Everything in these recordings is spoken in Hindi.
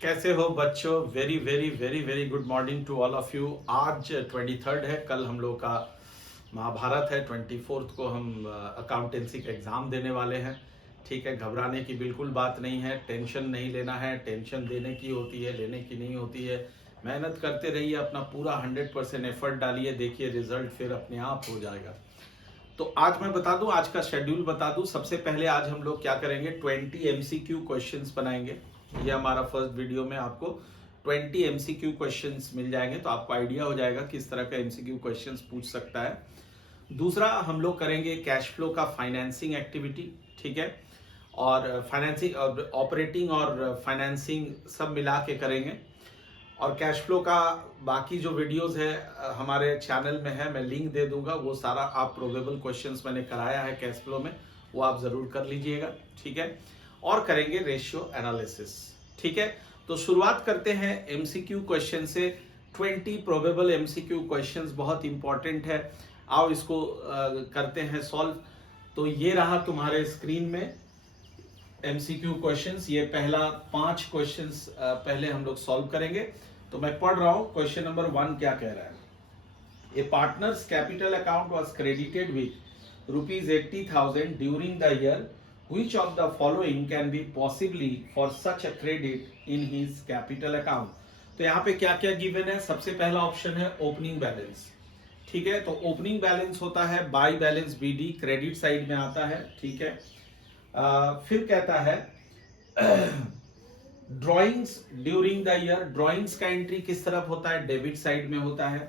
कैसे हो बच्चों? Very very very very good morning to all of you. आज 23 है, कल हम लोग का महाभारत है। 24 को हम अकाउंटेंसी का एग्ज़ाम देने वाले हैं। ठीक है, घबराने की बिल्कुल बात नहीं है, टेंशन नहीं लेना है। टेंशन देने की होती है, लेने की नहीं होती है। मेहनत करते रहिए, अपना पूरा 100% एफर्ट डालिए, देखिए रिजल्ट फिर अपने आप हो जाएगा। तो आज मैं बता दूं, आज का शेड्यूल बता दूं। सबसे पहले आज हम लोग क्या करेंगे, 20 एमसीक्यू क्वेश्चंस बनाएंगे। ये हमारा फर्स्ट वीडियो में आपको 20 एमसीक्यू क्वेश्चंस मिल जाएंगे, तो आपको आइडिया हो जाएगा किस तरह का एमसीक्यू क्वेश्चंस पूछ सकता है। दूसरा हम लोग करेंगे कैश फ्लो का फाइनेंसिंग एक्टिविटी। ठीक है, और फाइनेंसिंग और ऑपरेटिंग और फाइनेंसिंग सब मिला के करेंगे। और कैश फ्लो का बाकी जो वीडियोस है हमारे चैनल में है, मैं लिंक दे दूंगा। वो सारा आप प्रोबेबल क्वेश्चंस मैंने कराया है कैश फ्लो में, वो आप जरूर कर लीजिएगा। ठीक है, और करेंगे रेशियो एनालिसिस। ठीक है, तो शुरुआत करते हैं एमसीक्यू क्वेश्चन से। 20 प्रोबेबल एमसीक्यू क्वेश्चंस बहुत इंपॉर्टेंट है। आओ इसको करते हैं सॉल्व। तो ये रहा तुम्हारे स्क्रीन में एमसीक्यू क्वेश्चंस। ये पहला 5 क्वेश्चंस पहले हम लोग सॉल्व करेंगे। तो मैं पढ़ रहा हूं, क्वेश्चन नंबर 1 क्या कह रहा है। A partners capital account was credited with ₹80,000 during the year, which of the following can be possibly for such a credit in his capital account। तो यहाँ पे क्या क्या गिवन है। सबसे पहला ऑप्शन है ओपनिंग बैलेंस। ठीक है, तो ओपनिंग बैलेंस होता है by balance BD, credit side में आता है। ठीक है, फिर कहता है drawings during the year, drawings का एंट्री किस तरफ होता है, डेबिट साइड में होता है।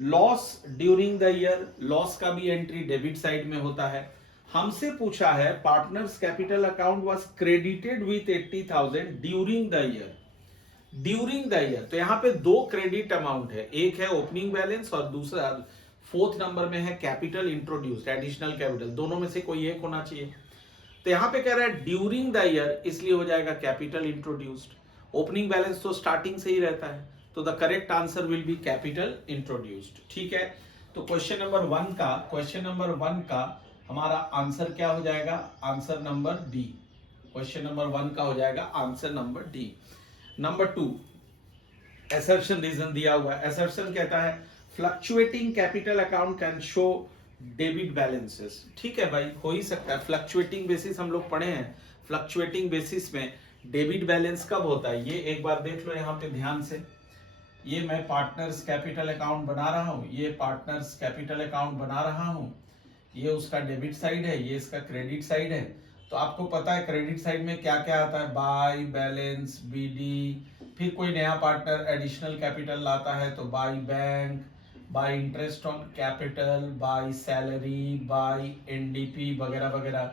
Loss during the year, loss का भी एंट्री डेबिट साइड में होता है। हमसे पूछा है partners capital account was credited with 80,000 during the year. During the year, तो यहाँ पे दो क्रेडिट अमाउंट है, एक है ओपनिंग बैलेंस और दूसरा 4th नंबर में है कैपिटल इंट्रोड्यूस्ड, एडिशनल कैपिटल। दोनों में से कोई एक होना चाहिए। तो यहां पे कह रहा है ड्यूरिंग द ईयर, इसलिए हो जाएगा कैपिटल इंट्रोड्यूस्ड। ओपनिंग बैलेंस तो स्टार्टिंग से ही रहता है, तो the correct answer will be capital introduced. ठीक है, तो क्वेश्चन नंबर वन का हमारा आंसर क्या हो जाएगा, answer number D. Question number 1 का हो जाएगा answer number D. Number 2 assertion reason दिया हुआ है। असर्शन कहता है fluctuating capital account can show debit balances. ठीक है भाई, हो ही सकता है। फ्लक्चुएटिंग बेसिस हम लोग पढ़े हैं, फ्लक्चुएटिंग बेसिस में डेबिट बैलेंस कब होता है, ये एक बार देख लो यहाँ पे ध्यान से। ये मैं पार्टनर्स कैपिटल अकाउंट बना रहा हूँ, ये पार्टनर्स कैपिटल अकाउंट बना रहा हूँ, ये उसका डेबिट साइड है, ये इसका क्रेडिट साइड है। तो आपको पता है क्रेडिट साइड में क्या क्या आता है, बाई बैलेंस बीडी, फिर कोई नया पार्टनर एडिशनल कैपिटल लाता है तो by bank, by interest on capital, by salary, by NDP वगैरह वगैरह।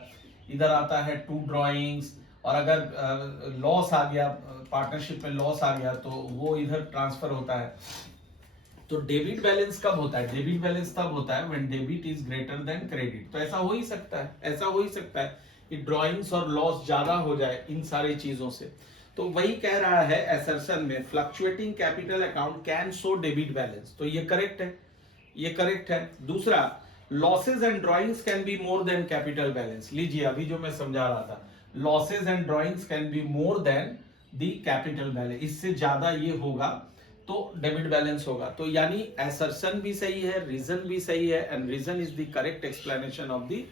इधर आता है टू ड्राइंग्स, और अगर लॉस आ गया, पार्टनरशिप में लॉस आ गया, तो वो इधर ट्रांसफर होता है। तो डेबिट बैलेंस कब होता है, डेबिट बैलेंस तब होता है when debit is greater than credit. तो ऐसा हो ही सकता है, ऐसा हो ही सकता है कि ड्राइंग्स और लॉस ज्यादा हो जाए इन सारी चीजों से। तो वही कह रहा है असर्शन में, fluctuating capital account can show debit balance. तो ये करेक्ट है, ये करेक्ट है। दूसरा, losses and drawings can be more than capital balance. लीजिए अभी जो मैं समझा रहा था, losses and drawings can be more than the capital balance, इससे ज्यादा ये होगा तो डेबिट बैलेंस होगा। तो यानी असर्शन भी सही है, रीजन भी सही है, and reason is the correct explanation of the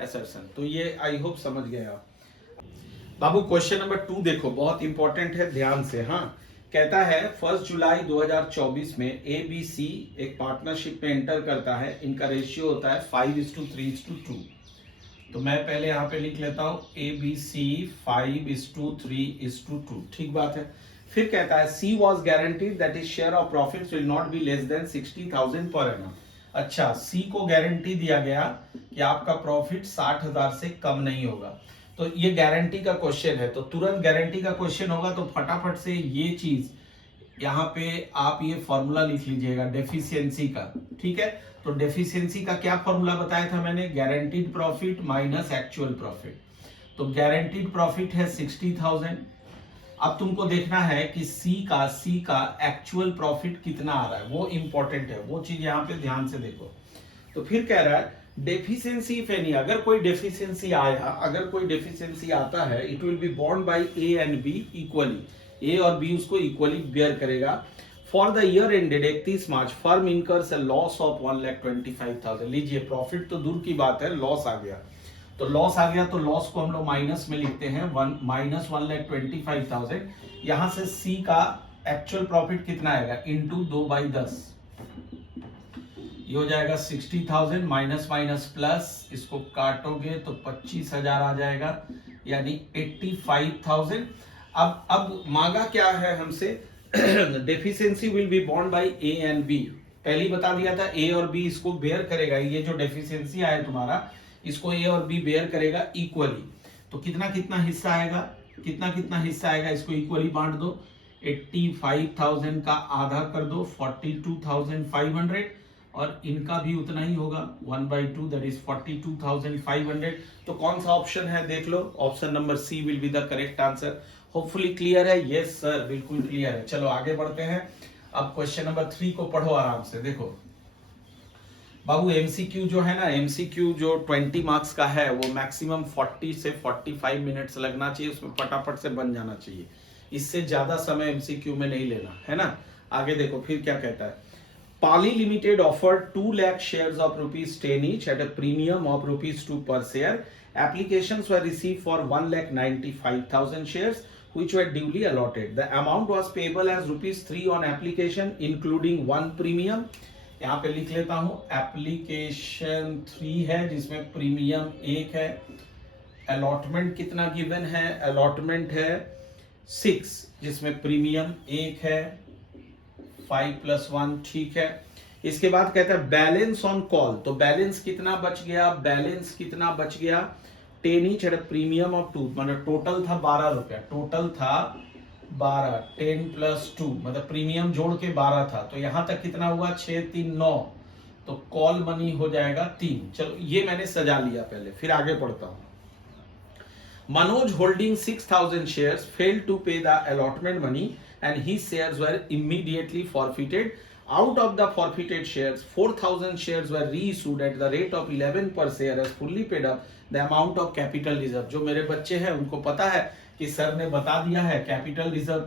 assertion. तो ये आई होप समझ गए आप। बाबू क्वेश्चन नंबर 2 देखो, बहुत इंपॉर्टेंट है, ध्यान से। हाँ, कहता है 1 जुलाई 2024 में ABC एक पार्टनरशिप में एंटर करता है। इनका रेशियो होता है 5:3:2। तो मैं पहले यहाँ पे लिख लेता हूँ ABC 5:3:2। ठीक बात है। फिर कहता है C was guaranteed that his share of profits will not be less than 60,000 per annum। अच्छा, C को गारंटी दिया गया कि आपका प्रॉफिट 60,000 से कम नहीं होगा। तो ये गारंटी का क्वेश्चन है, तो तुरंत गारंटी का क्वेश्चन होगा तो फटाफट से ये चीज यहाँ पे आप ये फॉर्मूला लिख लीजिएगा डेफिशिएंसी का। ठीक है, तो डेफिशिएंसी का क्या फॉर्मूला बताया था मैंने, guaranteed profit minus actual profit. तो गारंटीड प्रॉफिट है 60,000। अब तुमको देखना है कि सी का एक्चुअल प्रॉफिट कितना आ रहा है, वो इंपॉर्टेंट है, वो चीज यहाँ पे ध्यान से देखो। तो फिर कह रहा है डेफिशिएंसी इफ एनी, अगर कोई डेफिशिएंसी आया, अगर कोई डेफिशिएंसी आता है, it will be borne by A and B equally. A और बी उसको इक्वली बेयर करेगा। For the year ended 31 March firm incurs a loss of 1,25,000। लीजिए प्रॉफिट तो दूर की बात है, लॉस आ गया, तो लॉस आ गया तो लॉस को हम लोग माइनस में लिखते हैं, -1,25,000। यहां से सी का एक्चुअल प्रॉफिट कितना आएगा, इंटू 2/10, ये हो जाएगा 60,000 माइनस माइनस प्लस, इसको काटोगे तो 25,000 आ जाएगा, यानी 85,000। अब मांगा क्या है हमसे, deficiency will be borne by A and B. पहले ही बता दिया था ए और बी इसको बेयर करेगा, ये जो डेफिशिएंसी आया तुम्हारा इसको ए और बी बेयर करेगा इक्वली। तो कितना कितना हिस्सा आएगा, कितना कितना हिस्सा आएगा, इसको इक्वली बांट दो, 85,000 का आधा कर दो 42,500, और इनका भी उतना ही होगा 1/2 दैट इज 42,500। तो कौन सा ऑप्शन है देख लो, option number C will be the correct answer. Hopefully clear है, यस सर बिल्कुल क्लियर है। चलो आगे बढ़ते हैं, अब क्वेश्चन नंबर 3 को पढ़ो आराम से। देखो बाबू एमसीक्यू जो है ना, एमसीक्यू जो 20 मार्क्स का है वो मैक्सिमम 40 से 45 मिनट्स लगना चाहिए, उसमें फटाफट से बन जाना चाहिए, इससे ज्यादा समय एमसीक्यू में नहीं लेना है ना। आगे देखो फिर क्या कहता है, Pali limited offered 2 lakh shares of ₹10 each at a premium of ₹2 per share. Applications were received for 1,95,000 shares which were duly allotted. The amount was payable as ₹3 on application including 1 premium. यहाँ पे लिख लेता हूं, एप्लीकेशन 3 है जिसमें प्रीमियम 1 है, अलॉटमेंट कितना गिवन है, अलॉटमेंट है 6 जिसमें प्रीमियम 1 है, 5 + 1 ठीक है। इसके बाद कहता है बैलेंस ऑन कॉल, तो बैलेंस कितना बच गया, बैलेंस कितना बच गया 10 each at a premium of 2, मतलब टोटल था 12 रुपया, टोटल था 12, 10 + 2 मतलब प्रीमियम जोड़ के 12 था, तो यहां तक कितना हुआ 6 3 9, तो कॉल मनी हो जाएगा 3। चलो ये मैंने सजा लिया पहले, फिर आगे पढ़ता हूं। Manoj holding 6,000 shares failed to pay the allotment money and his shares were immediately forfeited. Out of the forfeited shares, 4,000 shares were reissued at the rate of 11 per share as fully paid up the amount of capital reserve. जो मेरे बच्चे हैं उनको पता है कि सर ने बता दिया है कैपिटल रिजर्व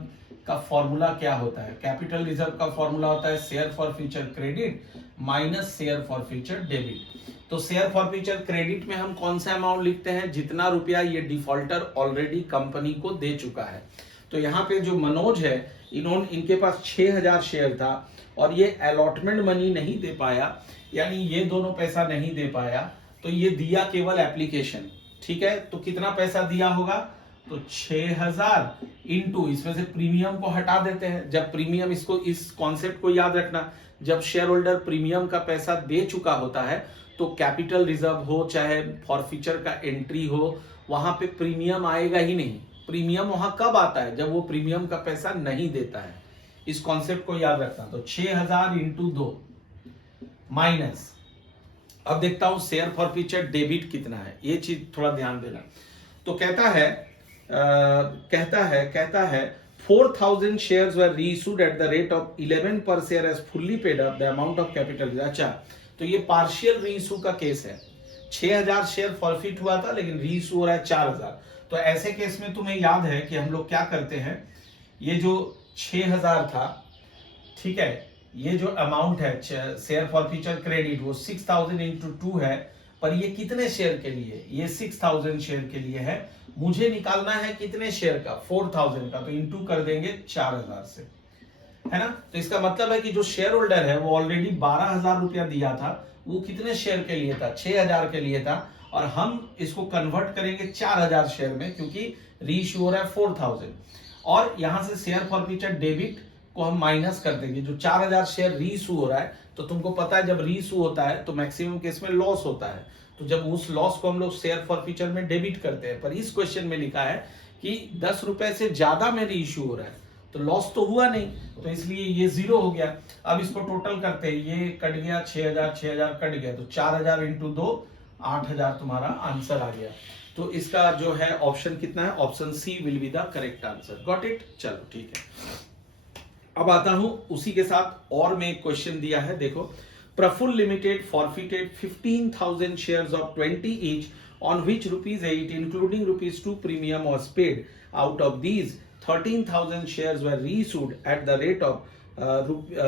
का फॉर्मूला क्या होता है। कैपिटल रिजर्व का फॉर्मूला होता है share for future credit minus share for future debit. तो शेयर फॉर फ्यूचर क्रेडिट में हम कौन सा अमाउंट लिखते हैं, जितना रुपया ये डिफॉल्टर ऑलरेडी कंपनी को दे चुका है। तो यहाँ पे जो मनोज है इनके पास 6,000 शेयर था और ये अलॉटमेंट मनी नहीं दे पाया, यानी ये दोनों पैसा नहीं दे पाया, तो ये दिया केवल एप्लीकेशन, ठीक है। तो कितना पैसा दिया होगा, तो 6,000 इंटू इसमें से प्रीमियम को हटा देते हैं। जब प्रीमियम, इसको इस कॉन्सेप्ट को याद रखना, जब शेयर होल्डर प्रीमियम का पैसा दे चुका होता है तो कैपिटल रिजर्व हो चाहे फॉरफीचर का एंट्री हो, वहां पे प्रीमियम आएगा ही नहीं। प्रीमियम वहां कब आता है, जब वो प्रीमियम का पैसा नहीं देता है। इस कॉन्सेप्ट को याद रखना। तो 6,000 इंटू 2 माइनस, अब देखता हूं शेयर फॉर फ्यूचर डेबिट कितना है, ये चीज थोड़ा ध्यान देना। तो कहता है 4,000 shares were reissued at the rate of 11 पर share as fully paid up the amount of capital. अच्छा, तो ये पार्शियल रीइश्यू का केस है। 6,000 शेयर फॉरफिट हुआ था लेकिन रीइश्यू हो रहा है 4,000। तो ऐसे केस में तुम्हें याद है कि हम लोग क्या करते हैं, ये जो 6,000 था, ठीक है, ये जो अमाउंट है शेयर फॉर फ्यूचर क्रेडिट वो 6,000 इंटू 2 है, पर ये कितने शेयर के लिए, ये 6,000 शेयर के लिए है। मुझे निकालना है कितने शेयर का, 4,000 का, तो इंटू कर देंगे 4,000 से, है ना। तो इसका मतलब है कि जो शेयर होल्डर है वो ऑलरेडी 12,000 रुपया दिया था, वो कितने शेयर के लिए था, 6,000 के लिए था, और हम इसको कन्वर्ट करेंगे 4,000 शेयर में, क्योंकि रीइश्यू हो रहा है 4,000, और यहां से शेयर फॉर फ्यूचर डेबिट को हम माइनस कर देंगे। जो 4,000 शेयर रीइश्यू हो रहा है, तो तुमको पता है जब रीइश्यू होता है तो मैक्सिमम केस में लॉस होता है, तो जब उस लॉस को हम लोग शेयर फॉर फ्यूचर में डेबिट करते हैं। पर इस क्वेश्चन में लिखा है कि 10 रुपए से ज्यादा में रीइश्यू हो रहा है, तो लॉस तो हुआ नहीं, तो इसलिए ये 0 हो गया। अब इसको टोटल करते हैं, ये कट गया 6,000 कट गया, तो 4,000 इंटू 2 8,000 तुम्हारा आंसर आ गया। तो इसका जो है ऑप्शन कितना है, option C will be the correct answer. Got it, चलो ठीक है। अब आता हूं उसी के साथ और में एक क्वेश्चन दिया है, देखो। Prafull limited forfeited 15,000 shares of 20 each on which rupees 8 including rupees 2 premium was paid. Out of these 13,000 shares were reissued at the rate of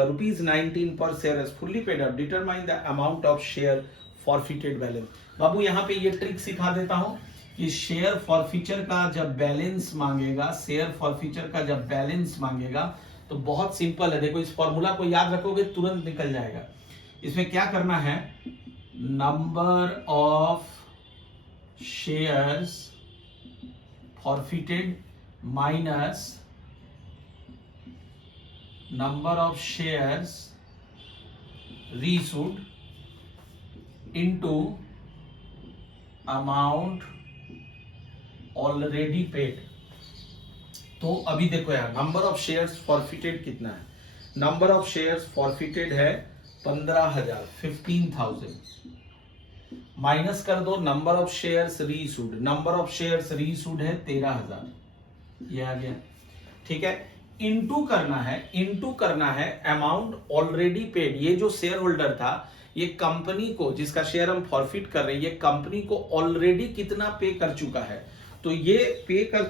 rupees 19 per share as fully paid up. Determine the amount of share forfeited balance. बाबू यहाँ पे ये ट्रिक सिखा देता हूँ कि शेयर फॉरफीचर का जब बैलेंस मांगेगा, शेयर फॉरफीचर का जब बैलेंस मांगेगा तो बहुत सिंपल है। देखो इस फॉर्मूला को याद रखोगे तुरंत निकल जाएगा। इसमें क्या करना है, number of shares forfeited minus number of shares reissued into amount already paid. तो अभी देखो यार, नंबर ऑफ शेयर्स फॉरफिटेड कितना है, नंबर ऑफ शेयर्स फॉरफिटेड है 15,000, 15,000 माइनस कर दो number of shares reissued, number of shares reissued है 13,000, ये आ गया, ठीक है। इनटू करना है अमाउंट ऑलरेडी पेड। ये जो शेयर होल्डर था, ये कंपनी को, जिसका शेयर हम फॉरफिट कर रहे हैं, ये कंपनी को ऑलरेडी कितना पे कर चुका है, तो ये पे कर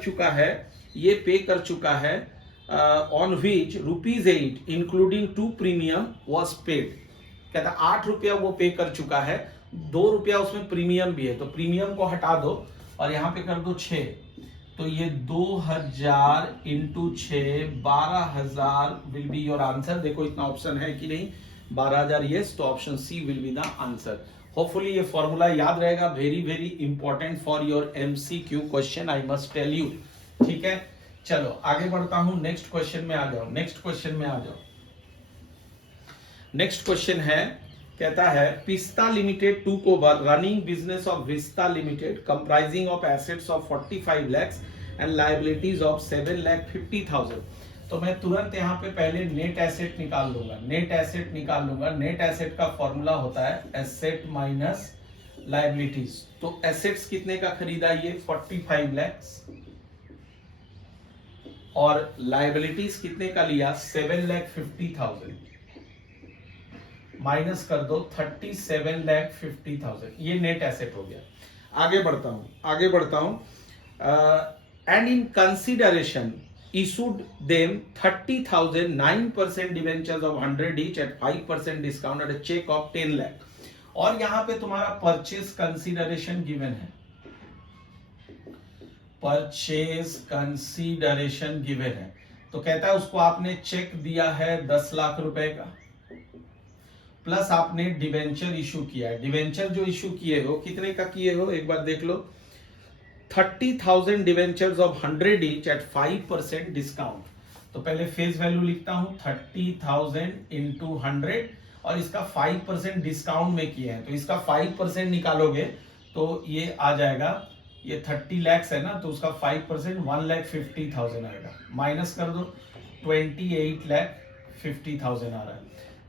चुका है on which rupees 8 including 2 premium was paid. कहता 8 रुपया वो पे कर चुका है, 2 रुपया उसमें प्रीमियम भी है, तो प्रीमियम को हटा दो और यहां पे कर दो 6, तो ये 2000 into 6 12,000 will be your answer. देखो इतना ऑप्शन है कि नहीं, 12,000 यस, तो option C will be the answer. Hopefully ये फॉर्मूला याद रहेगा, very very important for your MCQ question, I must tell you, ठीक है। चलो आगे बढ़ता हूं, नेक्स्ट क्वेश्चन में आ जाओ। नेक्स्ट क्वेश्चन है, कहता है पिस्ता limited took over running business of vista limited comprising of assets of 45 lakhs and liabilities of 7,50,000। तो मैं तुरंत यहाँ पे पहले नेट एसेट निकाल लूंगा। नेट एसेट का फॉर्मूला होता है एसेट माइनस लायबिलिटीज। तो एसेट्स कितने का खरीदा, ये 45 lakhs, और लायबिलिटीज कितने का लिया, 7,50,000, माइनस कर दो 37,50,000, ये नेट एसेट हो गया। आगे बढ़ता हूं and in consideration issued them 30,000 9% debentures of 100 each at 5% discount at a check of 10 lakh। और यहां पे तुम्हारा परचेज कंसीडरेशन गिवन है, तो कहता है उसको आपने चेक दिया है 10 लाख रुपए का, प्लस आपने डिवेंचर इशू किया है। डिवेंचर जो इशू किए हो कितने का किए हो, एक बार देख लो, 30,000 debentures of 100 each at 5% discount. तो पहले फेस वैल्यू लिखता हूं 30,000 इंटू 100 और इसका 5% डिस्काउंट में किया है, तो इसका 5% निकालोगे तो ये आ जाएगा, ये 30 lakhs है ना, तो उसका 5% 1,50,000 आएगा, माइनस कर दो 28,50,000 आ रहा है,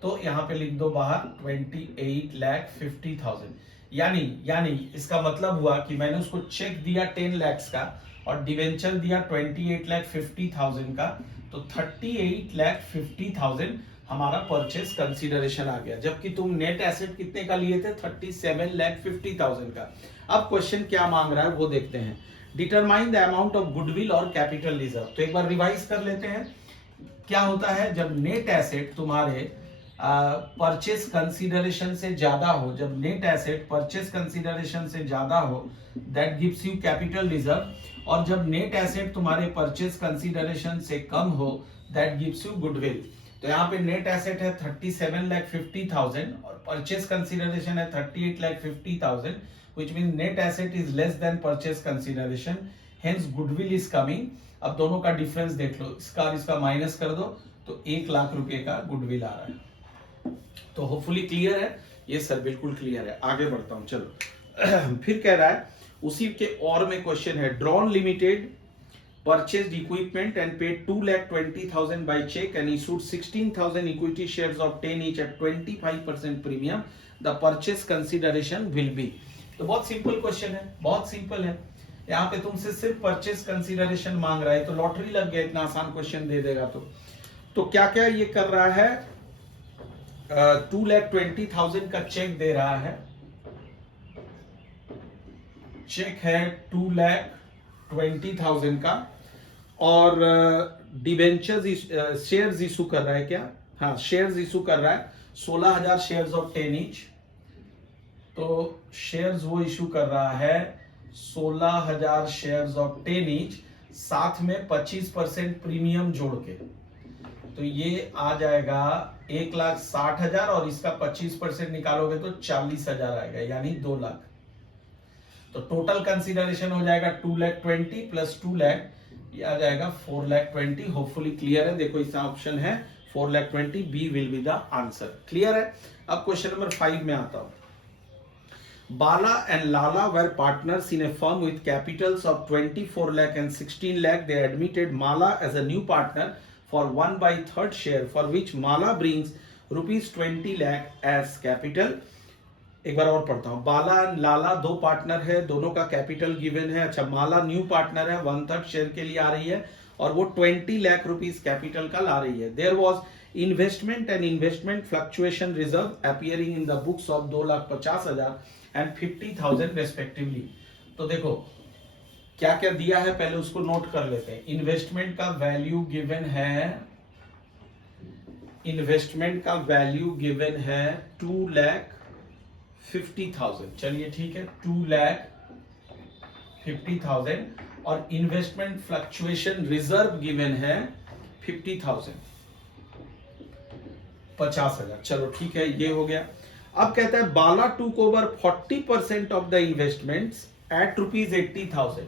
तो यहाँ पे लिख दो बाहर 28,50,000। यानी इसका मतलब हुआ कि मैंने उसको चेक दिया 10 lakhs का और डिवेंचर दिया 28,50,000 का, तो 38,50,000 हमारा परचेज कंसीडरेशन आ गया, जबकि तुम नेट एसेट कितने का लिए थे, 37,50,000 का। अब क्वेश्चन क्या मांग रहा है वो देखते हैं। Determine the amount of goodwill और कैपिटल रिजर्व। तो एक बार रिवाइज कर लेते हैं, क्या होता है जब नेट एसेट तुम्हारे परचेस कंसीडरेशन से ज्यादा हो, जब नेट एसेट परचेस कंसीडरेशन से ज्यादा हो that gives you capital reserve, और जब नेट एसेट तुम्हारे परचेस कंसीडरेशन से कम हो दैट गिव्स यू गुडविल। तो यहाँ पे नेट एसेट है 37,50,000 और परचेस कंसीडरेशन है 38,50,000, which means net asset is less than purchase consideration, hence goodwill is coming. अब दोनों का डिफरेंस देख लो, इसका और इसका माइनस कर दो तो 1 लाख रुपए का गुडविल आ रहा है। तो होपफुली क्लियर है, ये सर बिल्कुल क्लियर है। आगे बढ़ता हूं, चलो फिर कह रहा है उसी के और में क्वेश्चन है, drawn limited purchased equipment and paid 2,20,000 by check and issued 16,000 equity shares of 10 each at 25% premium. The purchase consideration will be। तो बहुत सिंपल क्वेश्चन है, बहुत सिंपल है। यहाँ पे तुमसे सिर्फ परचेस कंसीडरेशन मांग रहा है, तो लॉटरी लग गया, इतना आसान क्वेश्चन दे देगा। तो क्या क्या ये कर रहा है, 2,20,000 का चेक दे रहा है, चेक है 2,20,000 का, और डिवेंचर्स शेयर्स इशू कर रहा है क्या? हाँ, शेयर्स इशू कर रहा है 16,000 शेयर्स ऑफ 10 ईच। तो शेयर्स वो इशू कर रहा है 16,000 शेयर्स ऑफ 10 ईच, साथ में 25% प्रीमियम जोड़ के, तो ये आ जाएगा 1,60,000, और इसका 25% निकालोगे तो 40,000 आएगा, यानी 2 लाख। तो टोटल कंसीडरेशन हो जाएगा 2,20,000 प्लस 2 लाख, ये आ जाएगा 4,20,000। होपफुली क्लियर है। देखो इसका ऑप्शन है 4,20,000, B will be the answer. Clear है। अब क्वेश्चन नंबर 5 में आता हूं। Bala and Lala were partners in a firm with capitals of 24 lakh and 16 lakh. They admitted Mala as a new partner for 1/3 share, for which Mala brings rupees 20 lakh as capital. एक बार और पढ़ता हूँ। बाला एंड लाला दो पार्टनर है, दोनों का कैपिटल गिवन है। अच्छा, माला न्यू पार्टनर है, 1/3 शेयर के लिए आ रही है, और वो 20 लाख रुपीस कैपिटल का ला रही है। There was investment and investment fluctuation reserve appearing in the books of 2,50,000 and 50,000 respectively. तो देखो क्या क्या दिया है, पहले उसको नोट कर लेते हैं। इन्वेस्टमेंट का वैल्यू गिवन है, इन्वेस्टमेंट का वैल्यू गिवन है 2,50,000। चलिए ठीक है, 2,50,000, और इन्वेस्टमेंट फ्लक्चुएशन रिजर्व गिवन है 50,000, 50,000। चलो ठीक है, ये हो गया। अब कहता है Bala took over 40% of the investments at ₹80,000।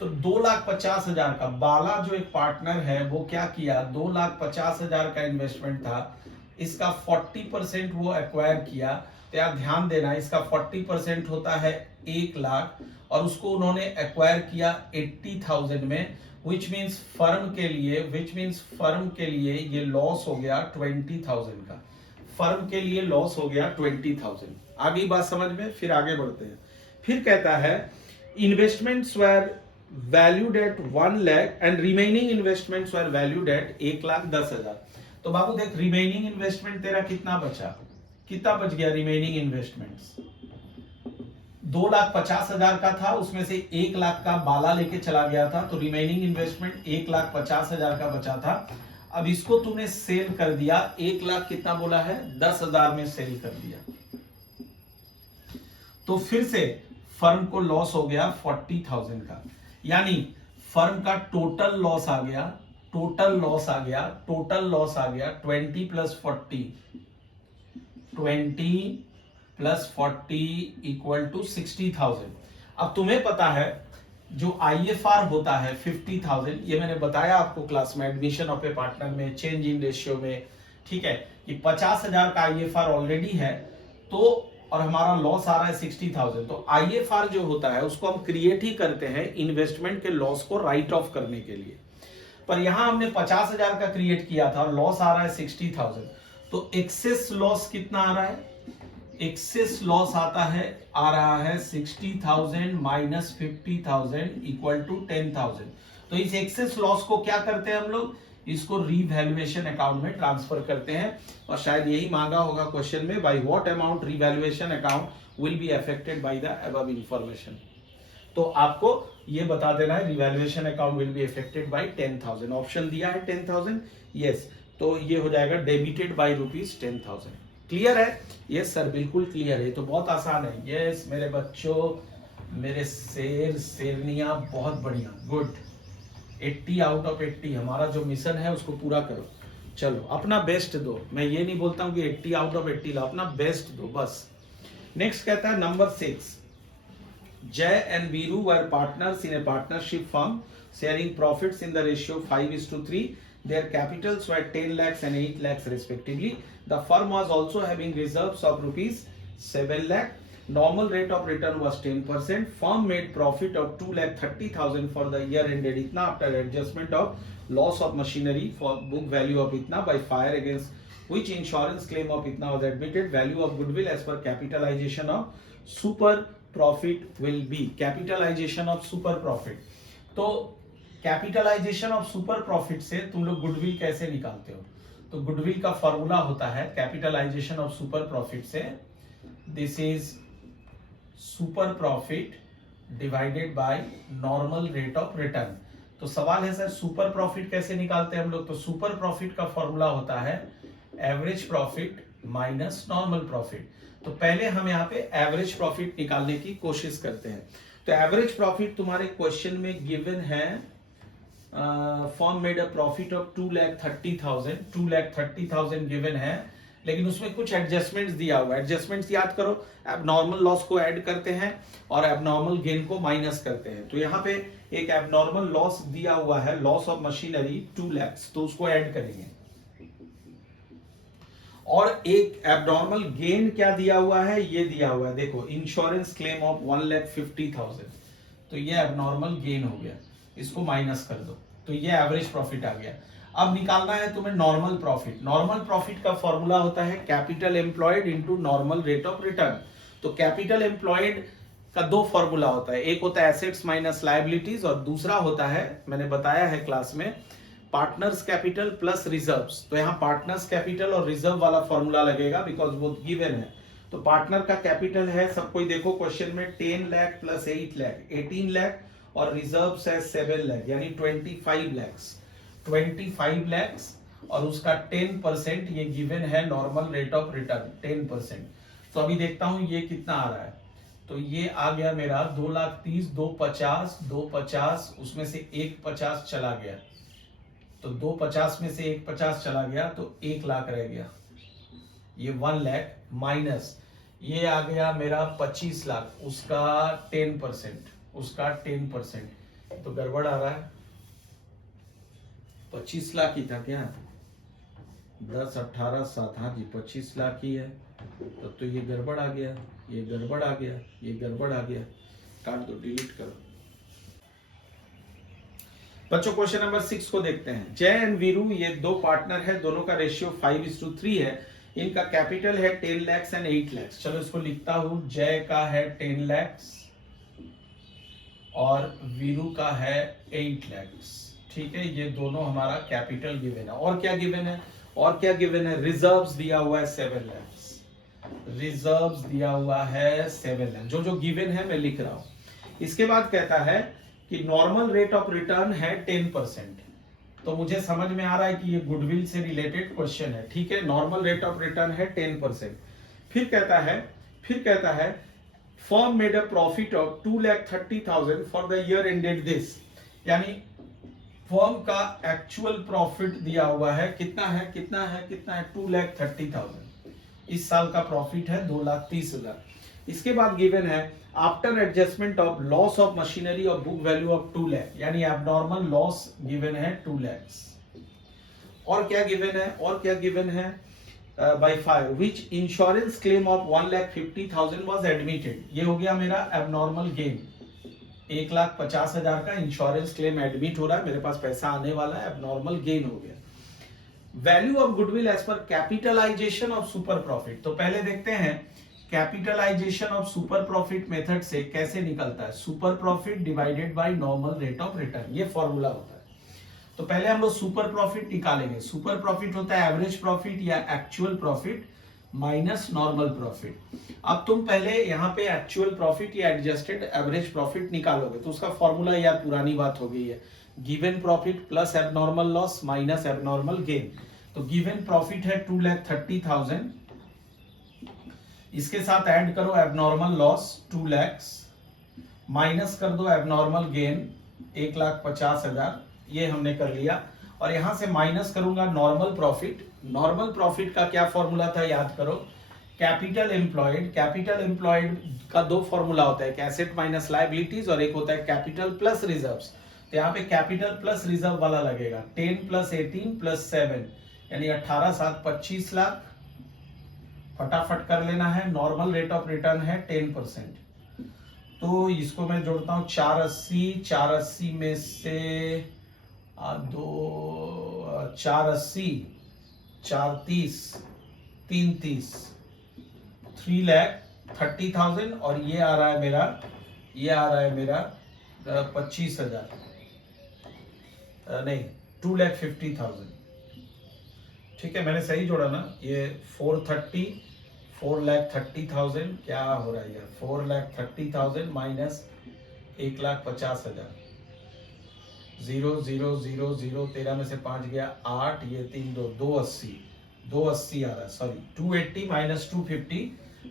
तो 2,50,000 का, बाला जो एक पार्टनर है वो क्या किया, 2,50,000 का इन्वेस्टमेंट था, इसका 40% वो एक्वायर किया। तो यार ध्यान देना, इसका 40% होता है 1 लाख, और उसको उन्होंने एक्वायर किया 80,000 में, विच मीन्स फर्म के लिए ये लॉस हो गया 20,000 का। फर्म के लिए लॉस हो गया 20,000। आगे बात समझ में, फिर आगे बढ़ते हैं। फिर कहता है investments were valued at 1 lakh and remaining investments were valued at 1,10,000। तो बाबू देख, रिमेनिंग इन्वेस्टमेंट तेरा कितना बचा, कितना बच गया रिमेनिंग इन्वेस्टमेंट्स? 2,50,000 का था, उसमें से 1 लाख का बाला लेके चला गया था, तो रिमेनिंग इन्वेस्टमेंट 1,50,000 का बचा था। अब इसको तूने सेल कर दिया, 1 लाख कितना बोला है, 10,000 में सेल कर दिया। तो फिर से फर्म को लॉस हो गया 40,000 का, यानी फर्म का टोटल लॉस आ गया 20 प्लस 40 इक्वल टू 60,000। अब तुम्हें पता है जो IFR होता है 50,000, ये मैंने बताया आपको क्लास में, एडमिशन ऑफ ए पार्टनर में, चेंज इन रेशियो में, ठीक है, कि 50,000 का IFR ऑलरेडी है, तो और हमारा लॉस आ रहा है 60,000। तो IFR जो होता है उसको हम क्रिएट ही करते हैं इन्वेस्टमेंट के लॉस को राइट ऑफ करने के लिए, पर यहां हमने 50,000 का क्रिएट किया था और लॉस आ रहा है 60,000। तो एक्सेस लॉस कितना आ रहा है, एक्सेस लॉस आ रहा है 60,000 माइनस 50,000 इक्वल टू 10,000। तो इस एक्सेस लॉस को क्या करते हैं हम लोग, इसको रीवैल्यूएशन अकाउंट में ट्रांसफर करते हैं, और शायद यही मांगा होगा क्वेश्चन में, by what amount revaluation account will be affected by the above information. तो आपको ये बता देना है, revaluation account will be affected by 10,000। Option दिया है 10,000, यस, तो ये हो जाएगा डेबिटेड बाय ₹10,000। क्लियर है? यस सर, बिल्कुल क्लियर है, तो बहुत आसान है। यस मेरे बच्चों, मेरे शेर शेरनिया, बहुत बढ़िया, गुड। 80 आउट ऑफ 80 हमारा जो मिशन है उसको पूरा करो। चलो अपना बेस्ट दो, मैं ये नहीं बोलता हूं कि 80 आउट ऑफ 80 ला, अपना बेस्ट दो बस। नेक्स्ट कहता है number 6, Jay and Viru were partners in a partnership firm sharing profits in the ratio 5:3. Their capitals were 10 lakhs and 8 lakhs respectively. The firm was also having reserves of ₹7 lakh. Normal rate of return was 10%. Firm made profit of 2,30,000 for the year ended itna after adjustment of loss of machinery for book value of itna by fire against which insurance claim of itna was admitted. Value of goodwill as per capitalization of super profit will be, capitalization of super profit. तो कैपिटलाइजेशन ऑफ सुपर प्रॉफिट से तुम लोग गुडविल कैसे निकालते हो, तो गुडविल का फॉर्मूला होता है कैपिटलाइजेशन ऑफ सुपर प्रॉफिट से, this is super profit divided by normal rate of return. तो सवाल है सर सुपर प्रॉफिट कैसे निकालते हैं हम लोग? तो सुपर प्रॉफिट का फॉर्मूला होता है average profit minus normal profit. तो पहले हम यहाँ पे एवरेज प्रॉफिट निकालने की कोशिश करते हैं। तो एवरेज प्रॉफिट तुम्हारे क्वेश्चन में गिवन है, firm made a profit of 2,30,000 given है, लेकिन उसमें कुछ एडजस्टमेंट्स दिया हुआ है। एडजस्टमेंट्स याद करो, एबनॉर्मल लॉस को ऐड करते हैं और एबनॉर्मल गेन को माइनस करते हैं। तो यहाँ पे एक एबनॉर्मल लॉस दिया हुआ है, लॉस ऑफ मशीनरी 2 लाख, तो उसको ऐड करेंगे। और एक एबनॉर्मल गेन क्या दिया हुआ है, ये दिया हुआ है, देखो इंश्योरेंस क्लेम ऑफ 1,50,000, तो ये एबनॉर्मल गेन हो गया, इसको माइनस कर दो, तो ये एवरेज प्रॉफिट आ गया। अब निकालना है तुम्हें नॉर्मल प्रॉफिट। नॉर्मल प्रॉफिट का फॉर्मूला होता है capital employed into normal rate of return. तो कैपिटल एम्प्लॉयड का दो फॉर्मूला होता है, एक होता है एसेट्स माइनस लायबिलिटीज और दूसरा होता है, मैंने बताया है क्लास में, पार्टनर्स कैपिटल प्लस रिजर्व्स। तो यहाँ पार्टनर्स कैपिटल और रिजर्व वाला फॉर्मूला लगेगा बिकॉज वो गिवन है। तो पार्टनर का कैपिटल है, सब कोई देखो क्वेश्चन में 10 लाख प्लस 8 लाख 18 लाख और रिजर्व्स है 7 लाख यानी 25 लाख और उसका 10% ये गिवन है नॉर्मल रेट ऑफ रिटर्न 10%। तो अभी देखता हूं ये कितना आ रहा है। तो ये आ गया मेरा 2,30,000, 250, उसमें से 150 चला गया, तो 250 में से 150 चला गया तो 1 लाख रह गया, ये 1 लाख माइनस ये आ गया मेरा 25 लाख, उसका 10%, तो गड़बड़ आ रहा है। 25 लाख ही था क्या? 10, 18, 7, हाँ जी 25 लाख ही है। तब तो ये गड़बड़ आ गया, ये गड़बड़ आ गया, ये गड़बड़ आ गया, काट दो, डिलीट करो। बच्चों क्वेश्चन नंबर 6 को देखते हैं। जय एंड वीरू ये दो पार्टनर है, दोनों का रेशियो 5:3 है, इनका कैपिटल है 10 लाख एंड 8 लाख। चलो इसको लिखता हूं, जय का है 10 लाख और वीरू का है 8 लाख। ठीक है, ये दोनों हमारा कैपिटल गिवन है। और क्या गिवन है? और क्या गिवन है? रिजर्व्स दिया हुआ है 7 लाख, रिजर्व्स दिया हुआ है 7 लाख, जो जो गिवन है मैं लिख रहा हूं। इसके बाद कहता है कि नॉर्मल रेट ऑफ रिटर्न है 10%। तो मुझे समझ में आ रहा है कि ये गुडविल से रिलेटेड क्वेश्चन है। ठीक है, नॉर्मल रेट ऑफ रिटर्न है 10%। फिर कहता है firm made a profit of 2,30,000 for the year ended this, यानी फर्म का एक्चुअल प्रॉफिट दिया हुआ है, कितना है 2,30,000। इस साल का प्रॉफिट है 2,30,000। इसके बाद गिवन है after adjustment of loss of machinery और बुक वैल्यू ऑफ 2 लाख, यानी एबनॉर्मल लॉस गिवन है 2 लाख। और क्या गिवन है by 5 which insurance claim of 1,50,000 was admitted. ये हो गया मेरा एबनॉर्मल गेन, 1,50,000 का इंश्योरेंस क्लेम एडमिट हो रहा है, मेरे पास पैसा आने वाला है, एबनॉर्मल गेन हो गया। Value of goodwill as per capitalization of super profit. तो पहले देखते हैं capitalization of super profit method से कैसे निकलता है। Super profit divided by normal rate of return, ये फॉर्मूला होता है। तो पहले हम लोग सुपर प्रॉफिट निकालेंगे। सुपर प्रॉफिट होता है एवरेज प्रॉफिट या actual profit minus normal profit. अब तुम पहले यहाँ पे एक्चुअल प्रॉफिट या एडजस्टेड एवरेज प्रॉफिट निकालोगे, तो उसका फॉर्मूला यार पुरानी बात हो गई है, given profit plus abnormal loss minus abnormal gain. तो गिवन प्रॉफिट है 2,30,000, इसके साथ ऐड करो एबनॉर्मल लॉस 2 लाख, माइनस कर दो एबनॉर्मल गेन 1,50,000, ये हमने कर लिया। और यहां से माइनस करूंगा नॉर्मल प्रॉफिट। नॉर्मल प्रॉफिट का क्या फॉर्मूला था याद करो, कैपिटल एम्प्लॉयड का दो फॉर्मूला होता है, एक एसेट माइनस लायबिलिटीज और एक होता है कैपिटल प्लस रिजर्व्स। तो यहाँ पे कैपिटल प्लस रिजर्व वाला लगेगा, 10 + 18 + 7 यानी 18, 7, 25 लाख। फटाफट कर लेना है, नॉर्मल रेट ऑफ रिटर्न है 10%। तो इसको मैं जोड़ता हूं 480 में से 480, 430, 330, 3,30,000 और ये आ रहा है मेरा 25,000 नहीं 2,50,000। ठीक है, मैंने सही जोड़ा ना, ये 4,30,000 क्या हो रहा है यार, 4,30,000 माइनस 1,50,000। 0 0 0 0 13 में से 5 गया 8, ये 3 2 280, 280 आ रहा है, sorry 280 minus 250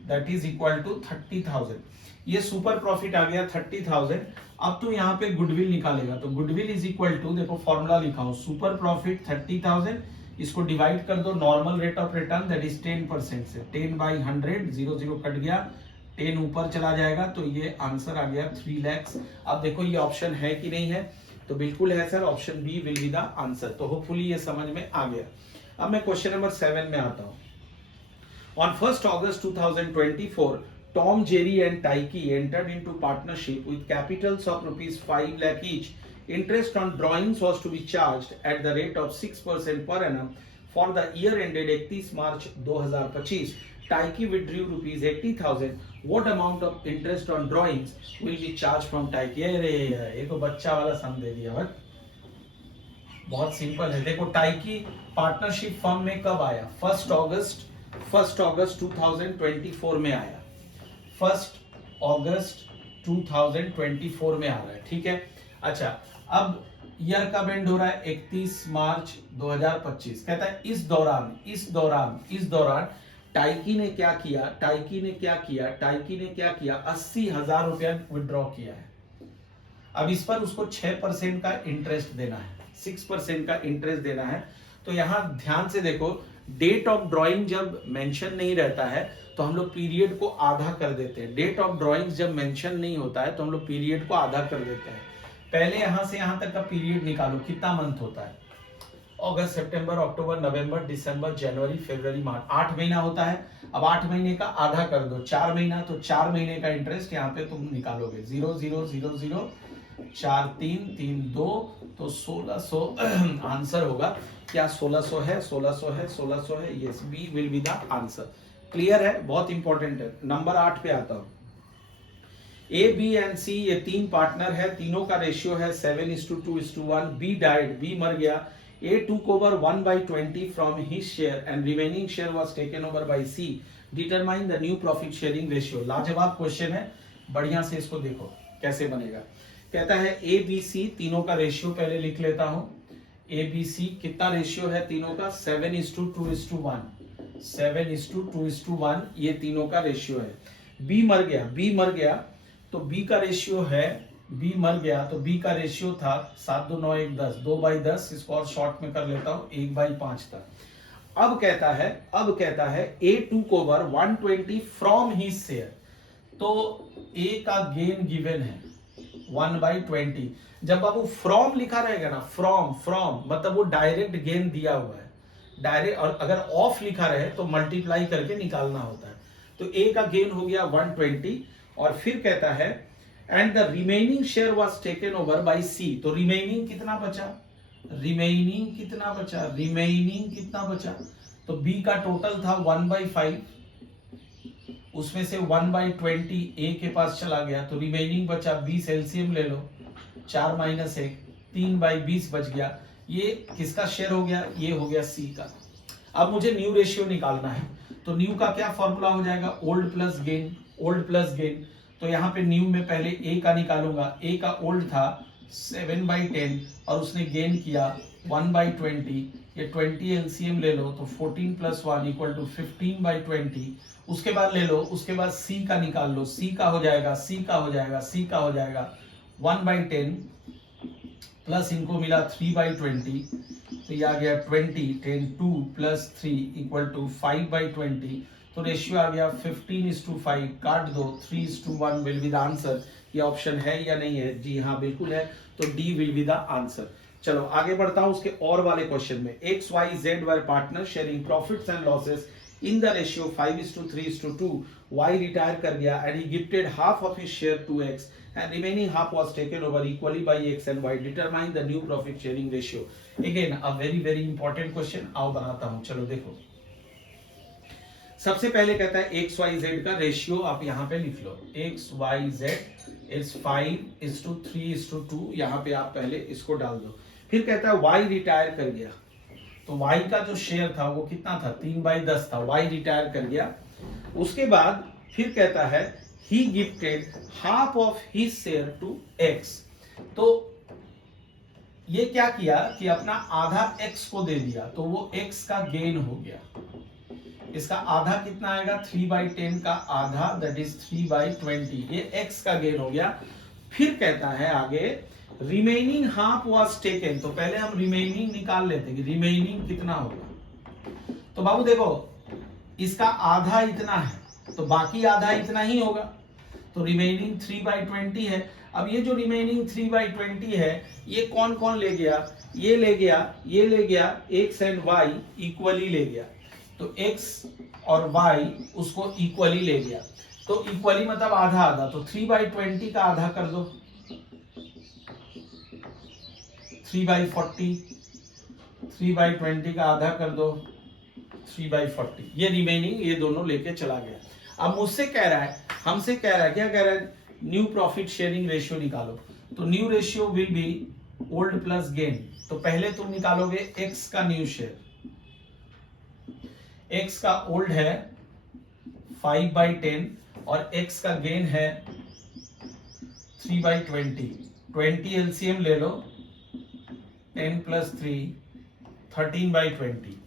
that is equal to 30,000। ये सुपर प्रॉफिट आ गया 30,000। अब तो यहाँ पे गुडविल निकालेगा, तो गुडविल इज इक्वल टू, देखो फॉर्मूला लिखा हूं, सुपर प्रॉफिट 30,000, इसको डिवाइड कर दो normal rate of return that is 10% से, 10/100, 0 0 कट गया, 10 ऊपर चला जाएगा, तो ये आंसर आ गया 3 lakhs। अब देखो ये ऑप्शन है कि नहीं है, तो बिल्कुल है sir, option B will be the answer. तो होपफुली ये समझ में आ गया। अब मैं क्वेश्चन नंबर 7 में आता हूं। On 1st August 2024, Tom, Jerry and Taiki entered into partnership with capitals of rupees 5 lakh each. Interest on drawings was to be charged at the rate of 6% per annum for the year ended 31 March 2025. Taiki withdrew rupees 80,000. What amount of interest on drawings will be charged from Taiki? अरे ये तो बच्चा वाला सम दे दिया बट बहुत सिंपल है। देखो टाइकी पार्टनरशिप फर्म में कब आया? 1 अगस्त 2024 में आया। 1 अगस्त 2024 में आ रहा है, ठीक है। अच्छा, अब ईयर का बेंड हो रहा है 31 मार्च 2025। कहता है इस दौरान टाइकी ने क्या किया? टाइकी ने क्या किया? 80,000 रुपया विड्रॉ किया है। अब इस पर उसको 6% का इंटरेस्ट देना है, 6% का इंटरेस्ट देना है। तो यहां ध्यान से देखो, डेट ऑफ ड्रॉइंग जब मेंशन नहीं रहता है तो हम लोग पीरियड को आधा कर देते हैं। डेट ऑफ ड्रॉइंग जब मेंशन नहीं होता है तो हम लोग पीरियड को आधा कर देते हैं। पहले यहां से यहां तक का पीरियड निकालो, कितना मंथ होता है? अगस्त, सितंबर, अक्टूबर, नवंबर, दिसंबर, जनवरी, फरवरी, मार्च, 8 महीना होता है। अब 8 महीने का आधा कर दो, 4 महीना, तो 4 महीने का इंटरेस्ट यहाँ पे तुम निकालोगे। 0 0 0 0 4 3 3 2, तो 1600 आंसर होगा। क्या 1600 है? 1600 है, 1600 है। Yes, B will be the answer. Clear है, बहुत इंपॉर्टेंट है। नंबर 8 पे आता हूं। ए, बी एंड सी ये 3 पार्टनर है, तीनों का रेशियो है 7:2:1। बी डाइड, बी मर गया। A took over 1/20 from his share and remaining share was taken over by C. Determine the new profit sharing ratio. लाजवाब क्वेश्चन है, बढ़िया से इसको देखो कैसे बनेगा। कहता है A, B, C तीनों का रेशियो पहले लिख लेता हूं। A, B, C कितना रेशियो है तीनों का? 7:2:1। 7:2:1 ये तीनों का रेशियो है। B मर गया, तो B का रेशियो है, B मर गया तो B का रेशियो था 7 2 9 1 10, 2/10। इसको और शॉर्ट में कर लेता हूं, 1/5 था। अब कहता है A took over 120 from his share, तो A का गेन गिवन है 1/20। जब बाबू फ्रॉम लिखा रहेगा ना, फ्रॉम मतलब वो डायरेक्ट गेन दिया हुआ है, डायरेक्ट। और अगर ऑफ लिखा रहे तो मल्टीप्लाई करके निकालना होता है। तो A का गेन हो गया 120, और फिर कहता है and the remaining share was taken over by C. तो रिमेनिंग कितना बचा? तो बी का टोटल था 1/5, उसमें से 1/20 ए के पास चला गया, तो रिमेनिंग बचा 20। एलसीएम ले लो, 4 - 1 3/20 बच गया। ये किसका शेयर हो गया? ये हो गया सी का। अब मुझे न्यू रेशियो निकालना है, तो न्यू का क्या फॉर्मूला हो जाएगा? Old plus gain. तो यहाँ पे न्यू में पहले ए का निकालूंगा। ए का ओल्ड था 7/10 और उसने गेन किया 1/20। ये 20 एलसीएम ले लो, तो 14 + 1 = 15/20। उसके बाद ले लो, उसके बाद सी का निकाल लो। सी का हो जाएगा 1/10 प्लस इनको मिला 3/20, तो ये आ गया 20। 10 2 + 3 = 5/20। तो रेशियो आ गया 15:5। काट दो, 3:1 विल बी द आंसर। ये ऑप्शन है या नहीं है? जी हाँ, बिल्कुल है। तो D will be the answer. चलो आगे बढ़ता हूं उसके और वाले क्वेश्चन में। X Y Z were partners sharing profits and losses in the ratio 5:3:2। Y retire कर गया and he gifted half of his share to X and remaining half was taken over equally by x and y. Determine the new profit sharing ratio. Again a very important question. आओ बनाता हूं, चलो देखो। सबसे पहले कहता है एक्स वाई जेड का रेशियो आप यहां पे लिख लो। X Y Z is 5:3:2। यहां पे आप पहले इसको डाल दो। फिर कहता है वाई रिटायर कर गया, तो वाई का जो शेयर था वो कितना था? 3/10 था। वाई रिटायर कर गया। उसके बाद फिर कहता है he gifted half of his share to X. तो ये क्या किया कि अपना आधा x को दे दिया, तो वो x का गेन हो गया। इसका आधा कितना आएगा, 3/10 का आधा, दैट इज 3/20, ये x का गेन हो गया। फिर कहता है आगे रिमेनिंग हाफ वाज टेकन, तो पहले हम रिमेनिंग निकाल लेते हैं कि रिमेनिंग कितना होगा। तो बाबू देखो इसका आधा इतना है तो बाकी आधा इतना ही होगा, तो रिमेनिंग 3/20 है। अब ये जो रिमेनिंग 3/20 है ये कौन कौन ले गया, ये ले गया, ये ले गया, x एंड y इक्वली ले गया, तो x और y उसको इक्वली ले गया। तो इक्वली मतलब आधा आधा, तो 3/20 का आधा कर दो 3/40, 3/20 का आधा कर दो 3/40, ये रिमेनिंग ये दोनों लेके चला गया। अब मुझसे कह रहा है, हमसे कह रहा है, क्या कह रहा है, न्यू प्रॉफिट शेयरिंग रेशियो निकालो। तो new ratio will be old plus gain. तो पहले तुम निकालोगे x का न्यू शेयर, x का ओल्ड है 5/10 और x का गेन है 3/20, 20 एलसीएम ले लो, 10 + 3 13/20।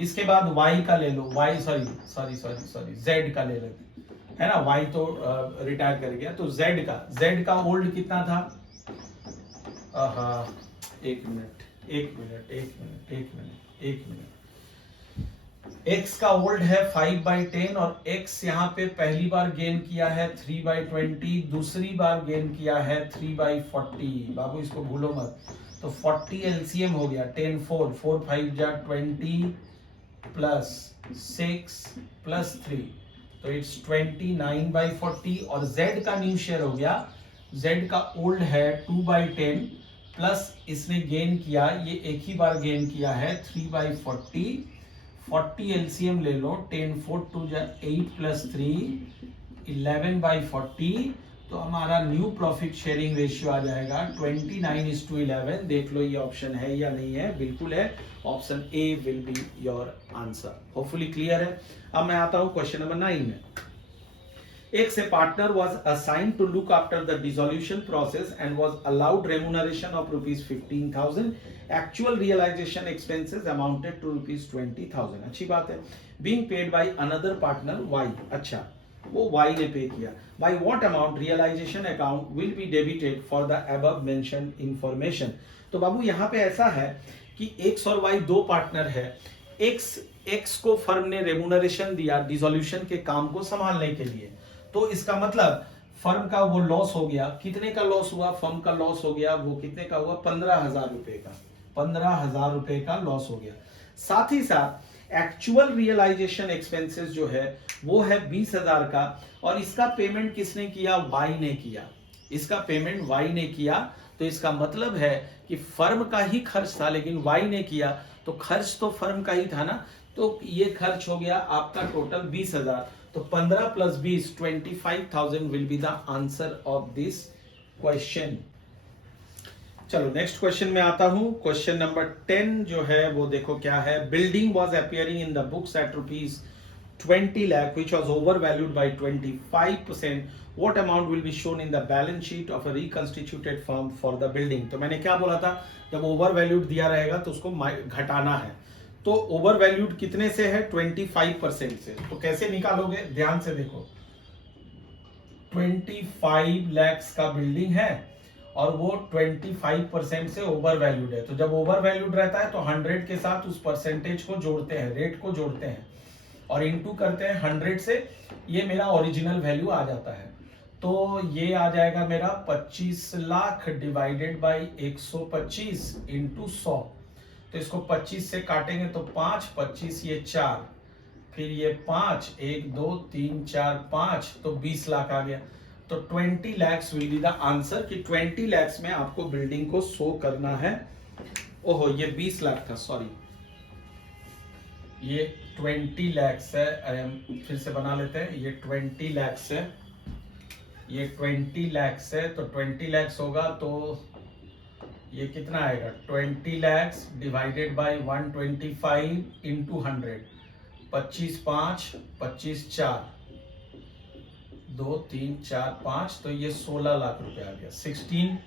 इसके बाद y का ले लो, y सॉरी z का ले लेते है ना, y तो रिटायर कर गया, तो z का ओल्ड कितना था, एक मिनट, x का ओल्ड है 5/10 और x यहाँ पे पहली बार गेन किया है 3/20, दूसरी बार गेन किया है 3/40। बाबू इसको भूलो मत, तो 40 एलसीएम हो गया, 10 4 4 5 जा 20 प्लस 6 प्लस 3, तो इट्स 29/40। और z का न्यू शेयर हो गया, z का ओल्ड है 2/10 प्लस इसने गेन किया, ये एक ही बार गेन किया है 3/40, 40 एलसीएम ले लो, 10 4 2 जा 8 प्लस 3 11/40। तो हमारा न्यू प्रॉफिट शेयरिंग रेशियो आ जाएगा 29:11। देख लो ये ऑप्शन है या नहीं है, बिल्कुल है, option A will be your answer. Hopefully clear है। अब मैं आता हूं क्वेश्चन नंबर 9 में। X, a partner was assigned to look after the dissolution process and was allowed remuneration of rupees 15,000. Actual realization expenses amounted to rupees 20,000. अच्छी बात है। Being paid by another partner Y. अच्छा, वो Y ने पे किया। By what amount realization account will be debited for the above mentioned information? तो बाबू यहाँ पे ऐसा है कि X और Y दो पार्टनर है। X को फर्म ने रेमुनरेशन दिया डिसोल्यूशन के काम को संभालने के लिए, तो इसका मतलब फर्म का वो लॉस हो गया। कितने का लॉस हुआ, फर्म का लॉस हो गया, वो कितने का हुआ, 15,000 रुपए का, 15,000 रुपए का लॉस हो गया। साथ ही साथ एक्चुअल रियलाइजेशन एक्सपेंसेस जो है वो है 20,000 का, और इसका पेमेंट किसने किया, वाई ने किया, इसका पेमेंट वाई ने किया। तो इसका मतलब है कि फर्म का ही खर्च था लेकिन वाई ने किया, तो खर्च तो फर्म का ही था ना, तो ये खर्च हो गया आपका टोटल 20,000। तो 15 + 20 25,000 will be the answer of this question. चलो नेक्स्ट क्वेश्चन में आता हूं। क्वेश्चन नंबर 10 जो है वो देखो क्या है। Building was appearing in the books at ₹20 lakh which was overvalued by 25%. What amount will be shown in the balance sheet of a reconstituted firm for the building? तो मैंने क्या बोला था, जब ओवरवैल्यूड दिया रहेगा तो उसको घटाना है। तो ओवर वैल्यूड कितने से है, 25% से। तो कैसे निकालोगे, ध्यान से देखो, 25 lakhs का बिल्डिंग है और वो 25% से ओवर वैल्यूड है। तो जब ओवर वैल्यूड रहता है तो 100 के साथ उस परसेंटेज को जोड़ते हैं, रेट को जोड़ते हैं और इनटू करते हैं 100 से, ये मेरा ओरिजिनल वैल्यू आ जाता है। तो ये आ जाएगा मेरा 25 लाख डिवाइडेड बाई 125 इंटू 100। तो इसको 25 से काटेंगे तो 5, 25 ये 4, फिर ये 5, 1 2 3 4 5, तो 20 लाख आ गया। तो 20 lakhs will be the answer, कि 20 lakhs में आपको बिल्डिंग को शो करना है। ओहो ये 20 लाख था, सॉरी, ये 20 lakhs है, फिर से बना लेते हैं, ये 20 lakhs है, ये 20 lakhs है, तो 20 lakhs होगा तो ये कितना आएगा, 20 lakhs डिवाइडेड बाई 125 इंटू 100, 25 5 25 4, 2 3 4 5, तो ये 16 लाख रुपए आ गया, 16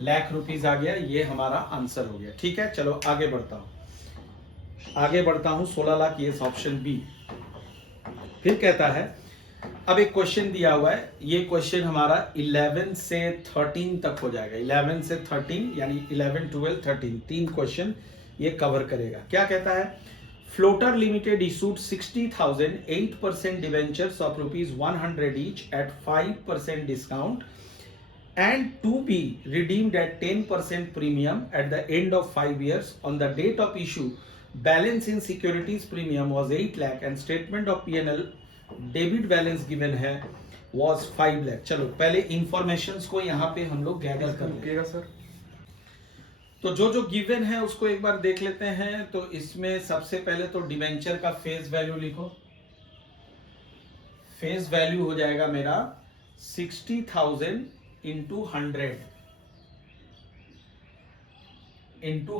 लाख रुपीज आ गया, ये हमारा आंसर हो गया। ठीक है, चलो आगे बढ़ता हूं, 16 लाख, ये ऑप्शन बी। फिर कहता है, अब एक क्वेश्चन दिया हुआ है, ये क्वेश्चन हमारा 11 से 13 तक हो जाएगा, 11 से 13 यानी 11 12 13, 3 क्वेश्चन ये कवर करेगा। क्या कहता है, floater limited issued 60,000 8% debentures of ₹100 each eight 5% discount and to be redeemed at 10% premium at the end of 5 years. On the date of issue, balance in securities premium was 8 lakh and statement of P&L debit balance given है was 5 लाख। चलो पहले इंफॉर्मेशंस को यहाँ पे हम लोग गैदर कर लेंगे सर। तो जो जो गिवन है उसको एक बार देख लेते हैं। तो इसमें सबसे पहले तो डिवेंचर का फेस वैल्यू लिखो। फेस वैल्यू हो जाएगा मेरा 60,000 इंटू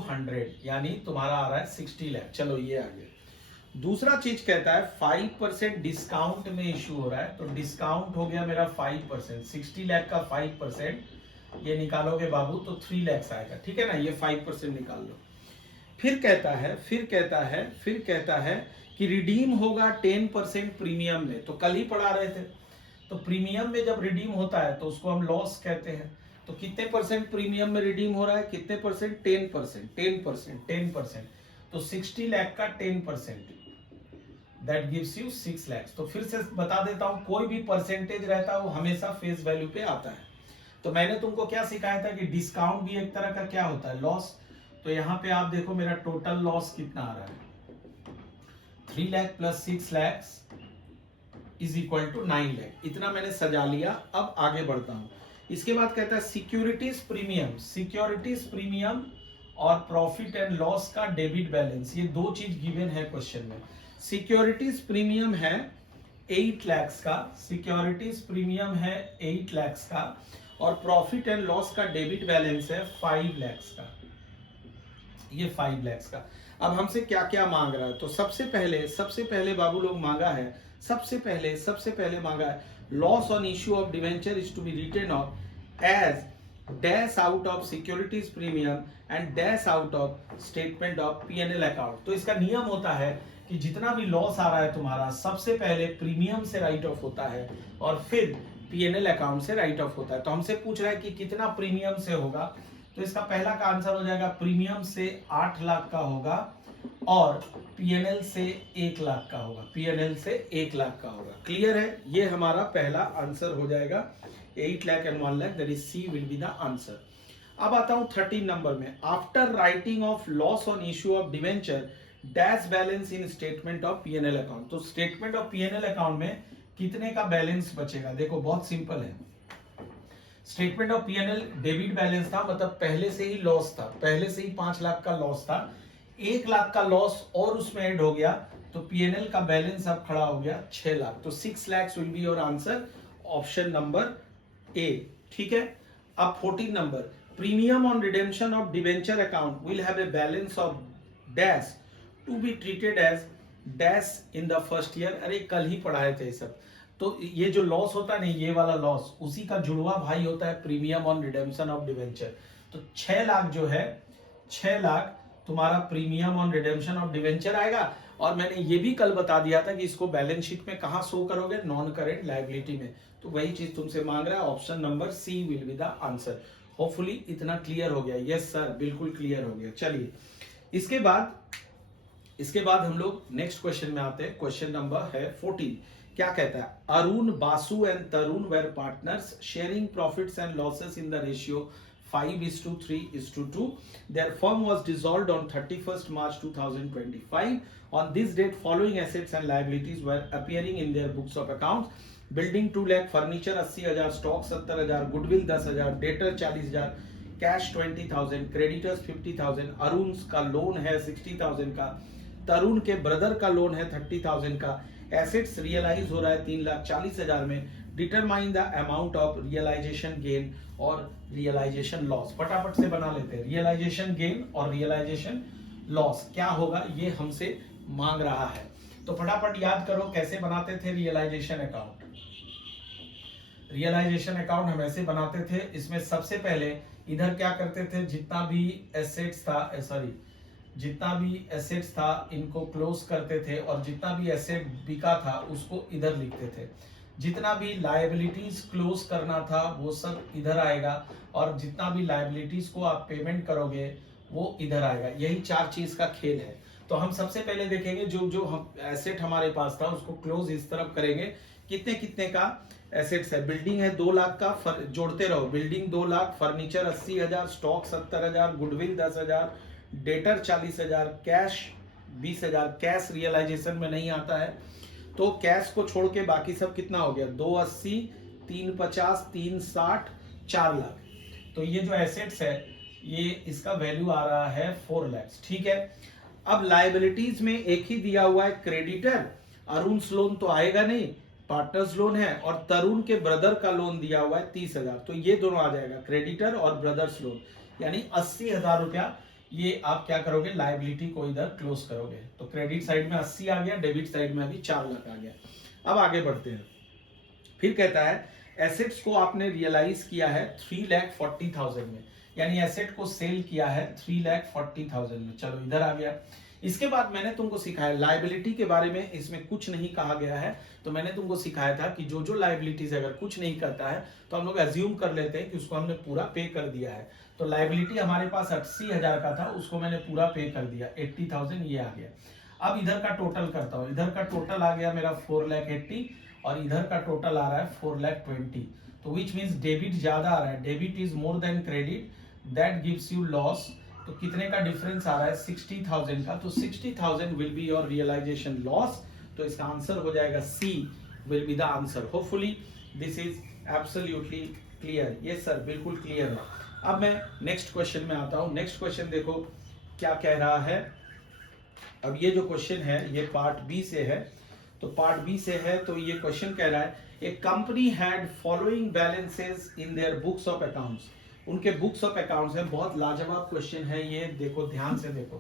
100 यानी तुम्हारा आ रहा है 60 लाख। चलो ये आ गया। दूसरा चीज कहता है 5% डिस्काउंट में इशू हो रहा है, तो डिस्काउंट हो गया मेरा 5%, 60 लाख का 5% ये निकालोगे बाबू तो 3 लाख आएगा। ठीक है ना, ये 5% निकाल लो। फिर कहता है कि रिडीम होगा 10% प्रीमियम में। तो कल ही पढ़ा रहे थे, तो प्रीमियम में जब रिडीम होता है तो उसको हम लॉस कहते हैं। तो कितने परसेंट प्रीमियम में रिडीम हो रहा है, कितने परसेंट, 10%। तो 60 लाख का 10%, दैट गिव्स यू 6 लाख। तो फिर से बता देता हूं, कोई भी परसेंटेज रहता है वो हमेशा फेस वैल्यू पे आता है। तो मैंने तुमको क्या सिखाया था कि डिस्काउंट भी एक तरह का क्या होता है, लॉस। तो यहाँ पे आप देखो मेरा टोटल लॉस कितना आ रहा है, 3 lakh plus 6 lakh is equal to 9 lakh. इतना मैंने सजा लिया। अब आगे बढ़ता हूं। इसके बाद कहता है सिक्योरिटीज प्रीमियम और प्रॉफिट एंड लॉस का डेबिट बैलेंस, ये दो चीज गिवन है क्वेश्चन में। सिक्योरिटीज प्रीमियम है 8 लाख का, सिक्योरिटीज प्रीमियम है 8 लाख का, और प्रॉफिट एंड लॉस का डेबिट बैलेंस है 5 लाख का, ये 5 लाख का। अब हमसे क्या क्या मांग रहा है, तो सबसे पहले बाबू लोग मांगा है, सबसे पहले मांगा है loss on issue of debenture is to be written off as dash out of securities premium and dash out of statement of P&L account. तो इसका नियम होता है कि जितना भी लॉस आ रहा है तुम्हारा, सबसे पहले प्रीमियम से राइट ऑफ होता है और फिर P&L अकाउंट से राइट ऑफ होता है। तो हमसे पूछ रहा है कि कितना प्रीमियम से होगा, तो इसका पहला का आंसर हो जाएगा प्रीमियम से 8 लाख का होगा और P&L से 1 लाख का होगा, P&L से 1 लाख का होगा। क्लियर है, ये हमारा पहला आंसर हो जाएगा 8 lakh and 1 lakh, that is C will be the answer. अब आता हूं 13 नंबर में। After writing off loss on issue of debenture dash balance in statement of P&L account. तो स्टेटमेंट ऑफ P&L अकाउंट में कितने का बैलेंस बचेगा, देखो बहुत सिंपल है। Statement of P&L debit balance था, मतलब पहले से ही लॉस था, पहले से ही 5 लाख का लॉस था, 1 लाख का लॉस और उसमें ऐड हो गया, तो P&L का बैलेंस अब खड़ा हो गया 6 लाख। तो 6 lakh will be your answer, option number A. ठीक है। अब 14 number, premium on redemption of debenture account will have a balance of dash to be treated as dash in the first year. अरे कल ही पढ़ाए थे सब। तो ये जो लॉस होता है नहीं, ये वाला लॉस, उसी का जुड़वा भाई होता है premium on redemption of debenture. तो 6 लाख जो है, 6 लाख तुम्हारा premium on redemption of debenture आएगा। और मैंने ये भी कल बता दिया था कि इसको बैलेंस शीट में कहां शो करोगे, नॉन करेंट लायबिलिटी में। तो वही चीज तुमसे मांग रहा है, option number C will be the answer. Hopefully इतना क्लियर हो गया। यस सर, बिल्कुल क्लियर हो गया। चलिए इसके बाद हम लोग नेक्स्ट क्वेश्चन में आते हैं। क्वेश्चन नंबर है 14। क्या कहता है, Arun, Basu and Tarun were partners sharing profits and losses in the ratio 5:3:2. Their firm was dissolved on 31st March 2025. On this date, following assets and liabilities were appearing in their books of accounts: building 2 lakh, furniture 80,000, stock 70,000, goodwill 10,000, debtor 40,000, cash 20,000, creditors 50,000। Arun का लोन है 60,000 का, तरुण के ब्रदर का लोन है 30,000 का। एसेट्स रियलाइज हो रहा है 3,40,000 में। Determine the amount of realization gain और रियलाइजेशन लॉस। फटाफट से बना लेते हैं। रियलाइजेशन गेन और रियलाइजेशन लॉस क्या होगा, ये हमसे मांग रहा है। तो फटाफट याद करो कैसे बनाते थे रियलाइजेशन अकाउंट। रियलाइजेशन अकाउंट हम ऐसे बनाते थे, इसमें सबसे पहले इधर क्या करते थे, जितना भी एसेट्स था इनको क्लोज करते थे, और जितना भी एसेट बिका था उसको इधर लिखते थे। जितना भी लायबिलिटीज क्लोज करना था वो सब इधर आएगा, और जितना भी लायबिलिटीज को आप पेमेंट करोगे वो इधर आएगा। यही चार चीज का खेल है। तो हम सबसे पहले देखेंगे जो जो हम एसेट हमारे पास था उसको क्लोज इस तरफ करेंगे। कितने कितने का एसेट्स है? बिल्डिंग है 2 लाख का, जोड़ते रहो, building 2 lakh, furniture 80,000, stock 70,000, goodwill 10,000, debtor 40,000, cash 20,000। Cash realization में नहीं आता है, तो कैश को छोड़ के बाकी सब कितना हो गया? 280, 350, 360, 4 लाख। तो ये जो एसेट्स है ये इसका वैल्यू आ रहा है 4 लाख। ठीक है। अब लायबिलिटीज में एक ही दिया हुआ है क्रेडिटर, अरुण लोन तो आएगा नहीं, पार्टनर्स लोन है, और तरुण के ब्रदर का लोन दिया हुआ है 30,000, तो ये दोनों आ जाएगा, क्रेडिटर और ब्रदर्स लोन, यानी 80,000 रुपया। ये आप क्या करोगे, लायबिलिटी को इधर क्लोज करोगे। तो क्रेडिट साइड में 80 आ गया, डेबिट साइड में अभी 4 लाख आ गया। अब आगे बढ़ते हैं। फिर कहता है एसेट्स को आपने रियलाइज किया है 3,40,000 में, यानी एसेट को सेल किया है 3,40,000 में। चलो इधर आ गया। इसके बाद मैंने तुमको सिखाया लायबिलिटी के बारे में, इसमें कुछ नहीं कहा गया है, तो मैंने तुमको सिखाया था कि जो जो लायबिलिटीज अगर कुछ नहीं करता है तो हम लोग एज्यूम कर लेते हैं कि उसको हमने पूरा पे कर दिया है। तो लायबिलिटी हमारे पास 80,000 का था, उसको मैंने पूरा पे कर दिया, 80,000 ये आ गया। अब इधर का टोटल करता हूँ, इधर का टोटल आ गया मेरा 4,80,000, और इधर का टोटल आ रहा है 4,20,000। तो विच मीन्स डेबिट ज्यादा आ रहा है, debit is more than credit, that gives you loss. तो कितने का डिफरेंस आ रहा है? 60,000 का। तो 60,000 will be your realisation loss. तो इसका आंसर हो जाएगा C will be the answer. Hopefully this is absolutely clear. Yes sir, बिल्कुल क्लियर है। अब मैं नेक्स्ट क्वेश्चन में आता हूं। नेक्स्ट क्वेश्चन देखो क्या कह रहा है। अब ये जो क्वेश्चन है ये पार्ट बी से है, तो पार्ट बी से है, तो ये क्वेश्चन कह रहा है a company had following balances in their books of accounts. उनके बुक्स ऑफ अकाउंट्स है। बहुत लाजवाब क्वेश्चन है ये, देखो ध्यान से देखो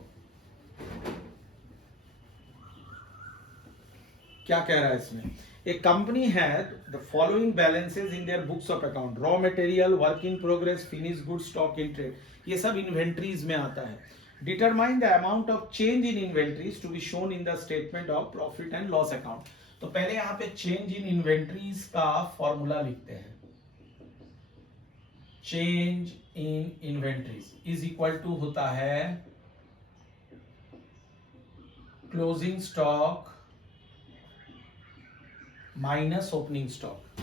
क्या कह रहा है इसमें। A company had the following balances in their books of account, raw material, work in progress, finish good, stock in trade, ये सब इन्वेंट्रीज में आता है। Determine the amount of change in inventories to be shown in the statement of profit and loss account. तो पहले यहां पे चेंज इन इन्वेंट्रीज का फॉर्मूला लिखते हैं। Change in inventories is equal to होता है closing stock minus opening stock.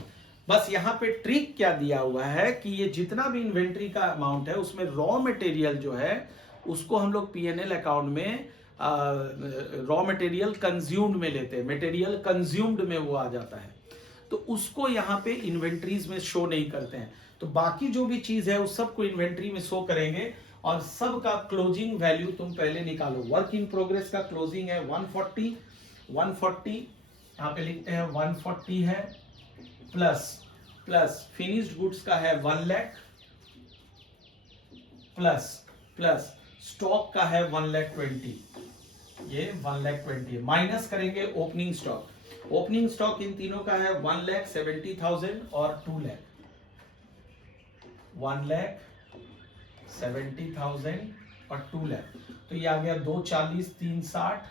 बस यहां पे ट्रिक क्या दिया हुआ है कि ये जितना भी इन्वेंट्री का अमाउंट है उसमें रॉ मटेरियल जो है उसको हम लोग पीएनएल अकाउंट में रॉ मटेरियल कंज्यूम्ड में लेते हैं, मटेरियल कंज्यूम्ड में वो आ जाता है, तो उसको यहाँ पे इन्वेंट्रीज में शो नहीं करते हैं। तो बाकी जो भी चीज है उस सबको इन्वेंट्री में शो करेंगे, और सब का क्लोजिंग वैल्यू तुम पहले निकालो। वर्क इन प्रोग्रेस का क्लोजिंग है 140 यहाँ पे लिखते हैं 140 है, प्लस फिनिश्ड गुड्स का है 1 लाख, प्लस स्टॉक का है 1,20,000, ये 1,20,000 माइनस करेंगे opening stock. Opening stock in तीनों का है 1,70,000 और 2 लाख, 1,70,000 और 2 लाख। तो ये आ गया 240, 360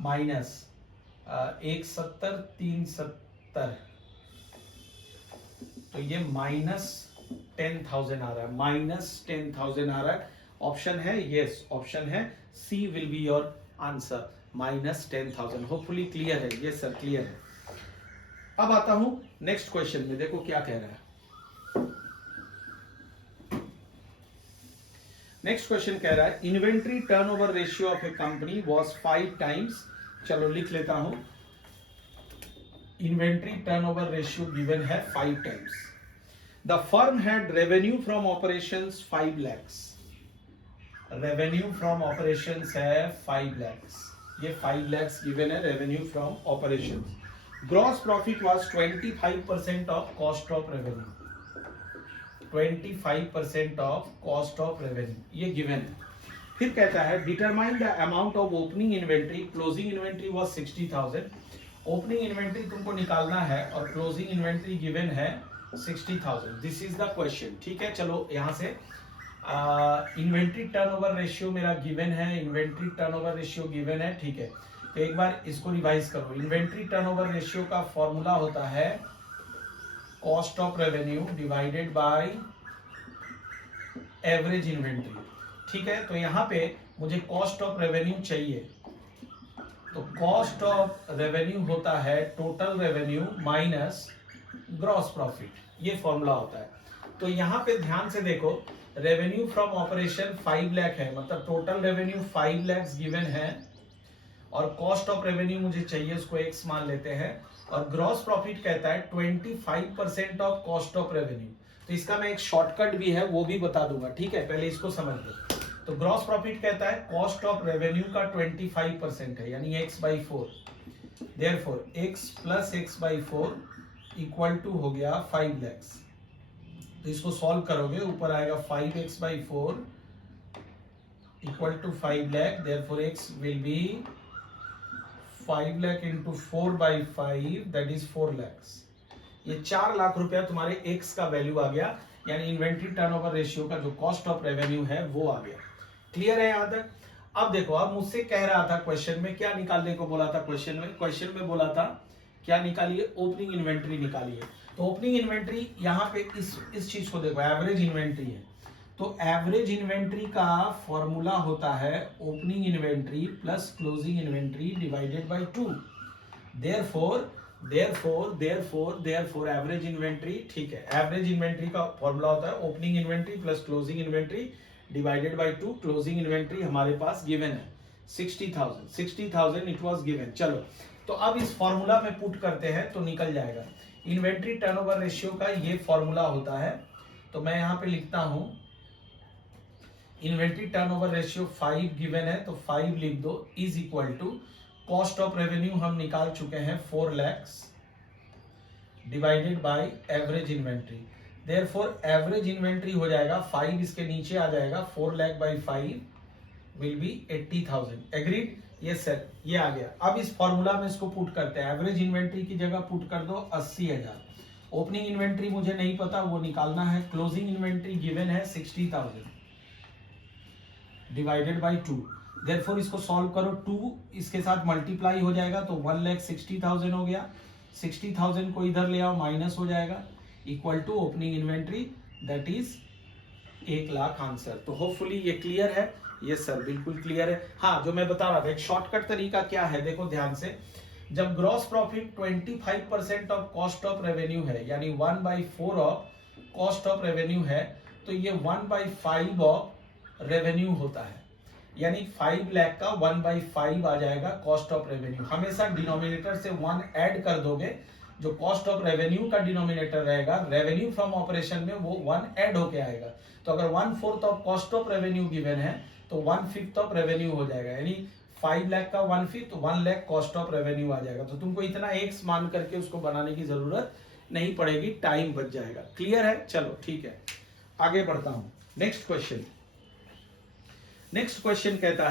माइनस 170, 370, तो ये -10,000 आ रहा है, -10,000 आ रहा है। ऑप्शन है यस, ऑप्शन है C will be your answer, -10,000। Hopefully clear है। यस सर, क्लियर है। अब आता हूं नेक्स्ट क्वेश्चन में, देखो क्या कह रहा है। नेक्स्ट क्वेश्चन कह रहा है inventory turnover ratio of A company was 5 times. चलो लिख लेता हूं, इन्वेंट्री टर्नओवर रेशियो गिवन है 5 times. The firm had revenue from operations 5 lakhs, revenue from operations है 5 lakhs, ये 5 lakhs गिवन है revenue from operations. Gross profit was 25% of cost of revenue, 25% of cost of revenue, ये गिवन है। फिर कहता है determine the amount of opening inventory, closing inventory was 60,000, opening inventory तुमको निकालना है और क्लोजिंग इन्वेंट्री गिवन है 60,000। दिस इज द क्वेश्चन, ठीक है। चलो यहां से इन्वेंट्री टर्नओवर रेशियो मेरा गिवन है, इन्वेंट्री टर्नओवर रेशियो गिवन है, ठीक है। तो एक बार इसको रिवाइज करो। इन्वेंट्री टर्नओवर रेशियो का फॉर्मूला होता है cost of revenue divided by average inventory, ठीक है। तो यहाँ पे मुझे कॉस्ट ऑफ रेवेन्यू चाहिए, तो कॉस्ट ऑफ रेवेन्यू होता है total revenue minus gross profit, ये फॉर्मूला होता है। तो यहाँ पे ध्यान से देखो, रेवेन्यू फ्रॉम ऑपरेशन 5 लाख है, मतलब टोटल रेवेन्यू 5 लाख गिवन है, और कॉस्ट ऑफ रेवेन्यू मुझे चाहिए, उसको x मान लेते हैं, और ग्रॉस प्रॉफिट कहता है 25% ऑफ कॉस्ट ऑफ रेवेन्यू। तो इसका मैं एक शॉर्टकट भी है वो भी बता दूंगा, ठीक है, पहले इसको समझ लो। तो ग्रॉस प्रॉफिट कहता है कॉस्ट ऑफ रेवेन्यू का 25% है, यानी x/4, therefore x plus x/4 equal to हो गया 5 लाख। तो इसको सॉल्व करोगे, ऊपर आएगा 5x/4 equal to 5 lakh, therefore x will be 5 lakh into 4/5 that is 4 lakh. ये 4 लाख रुपया तुम्हारे x का वैल्यू आ गया, यानी इन्वेंट्री टर्नओवर रेशियो का जो कॉस्ट ऑफ रेवेन्यू है वो आ गया। क्लियर है यहां तक? अब देखो, अब मुझसे कह रहा था क्वेश्चन में क्या निकालने को बोला था, क्वेश्चन में बोला था क्या निकालिए, ओपनिंग इन्वेंट्री निकालिए। तो ओपनिंग इन्वेंट्री यहाँ पे इस चीज को देखो, एवरेज इन्वेंट्री है, तो एवरेज इन्वेंट्री का फॉर्मूला होता है opening inventory plus closing inventory divided by 2। Therefore average inventory, ठीक है, एवरेज इन्वेंट्री का फॉर्मूला होता है opening inventory plus closing inventory divided by 2। Closing inventory हमारे पास गिवन है 60,000 इट वाज गिवन। चलो, तो अब इस फॉर्मूला में पुट करते हैं तो निकल जाएगा। इन्वेंट्री टर्नओवर रेशियो का ये फॉर्मूला होता है, तो मैं यहां पे लिखता हूं इन्वेंट्री टर्नओवर रेशियो 5 गिवन है, तो 5 लिख दो, is equal to cost of revenue हम निकाल चुके हैं 4 lakh divided by average inventory. Therefore average inventory हो जाएगा 5, इसके नीचे आ जाएगा 4 lakh by 5 will be 80,000। Agreed? Yes sir, ये आ गया। अब इस फॉर्मूला में इसको पुट करते हैं, एवरेज इन्वेंट्री की जगह पुट कर दो 80,000। ओपनिंग इन्वेंट्री मुझे नहीं पता, वो निकालना है। क्लोजिंग इन्वेंट्री गिवन है 60,000 डिवाइडेड बाई 2। देयरफॉर इसको सॉल्व करो, 2 इसके साथ मल्टीप्लाई हो जाएगा तो 1,60,000 हो गया। 60,000 को इधर ले आओ, माइनस हो जाएगा, equal to opening inventory that is 1 lakh answer. तो होपफुली ये क्लियर है। यस सर, बिल्कुल क्लियर है। हाँ, जो मैं बता रहा था, एक शॉर्टकट तरीका क्या है, देखो ध्यान से। जब gross profit 25% of cost of revenue है, यानी 1/4 ऑफ कॉस्ट ऑफ रेवेन्यू है, तो ये 1/5 ऑफ रेवेन्यू होता है, यानी 5 लाख का 1/5 आ जाएगा कॉस्ट ऑफ रेवेन्यू। हमेशा डिनोमिनेटर से 1 ऐड कर दोगे, जो कॉस्ट ऑफ रेवेन्यू का डिनोमिनेटर रहेगा, रेवेन्यू फ्रॉम ऑपरेशन में वो 1 ऐड होके आएगा। तो अगर 1/4 of cost of revenue given है तो 1/5 ऑफ रेवेन्यू हो जाएगा, यानी 5 लाख का 1/5, 1 लाख कॉस्ट ऑफ रेवेन्यू आ जाएगा। तो तुमको इतना एक्स मान करके उसको बनाने की जरूरत नहीं पड़ेगी, टाइम बच जाएगा। क्लियर है? चलो ठीक है, आगे बढ़ता हूं। नेक्स्ट क्वेश्चन कहता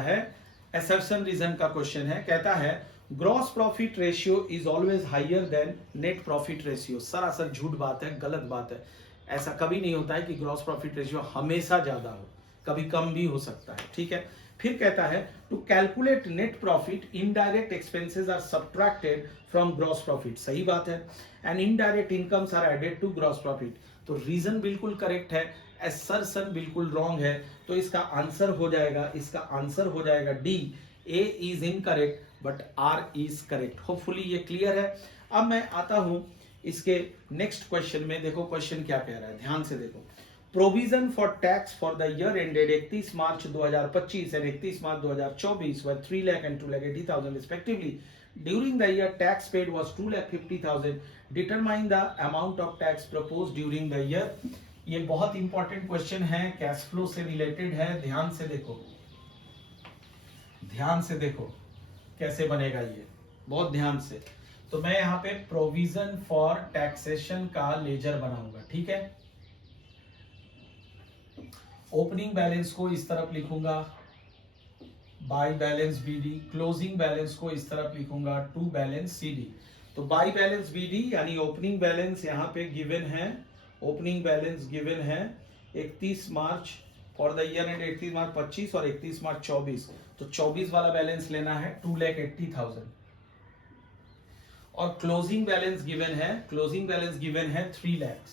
है असर्शन रीजन का क्वेश्चन है। कहता है gross profit ratio is always higher than net profit ratio. सरासर झूठ बात है, गलत बात है। ऐसा कभी नहीं होता है कि ग्रॉस प्रॉफिट रेशियो हमेशा ज्यादा हो, कभी कम भी हो सकता है, ठीक है। फिर कहता है to calculate net profit indirect expenses are subtracted from gross profit. सही बात है। And indirect incomes are added to gross profit. तो रीजन बिल्कुल करेक्ट है, असर्शन बिल्कुल रॉन्ग है। तो इसका आंसर हो जाएगा D, A is incorrect but R is correct. Hopefully ये क्लियर है। अब मैं आता हूं इसके नेक्स्ट क्वेश्चन में। देखो क्वेश्चन क्या कह रहा है, ध्यान से देखो। Provision for tax for the year ended 31 March 2025 and 31 March 2024 were 3 lakh and 2,80,000 respectively. During the year tax paid was 2,50,000। Determine the amount of tax proposed during the year. ये बहुत इंपॉर्टेंट क्वेश्चन है, कैश फ्लो से रिलेटेड है। ध्यान से देखो कैसे बनेगा ये, बहुत ध्यान से। तो मैं यहाँ पे प्रोविजन फॉर टैक्सेशन का लेजर बनाऊंगा, ठीक है। ओपनिंग बैलेंस को इस तरफ लिखूंगा, by balance BD, closing balance को इस तरफ लिखूंगा टू बैलेंस सीडी। तो बाई बैलेंस बीडी यानी ओपनिंग बैलेंस यहाँ पे गिवन है, ओपनिंग बैलेंस गिवन है 31 March for the year end 31 March 25 और 31 मार्च 24। तो 24 वाला बैलेंस लेना है 2,80,000 और क्लोजिंग बैलेंस गिवन है, क्लोजिंग बैलेंस गिवन है 3 lakhs,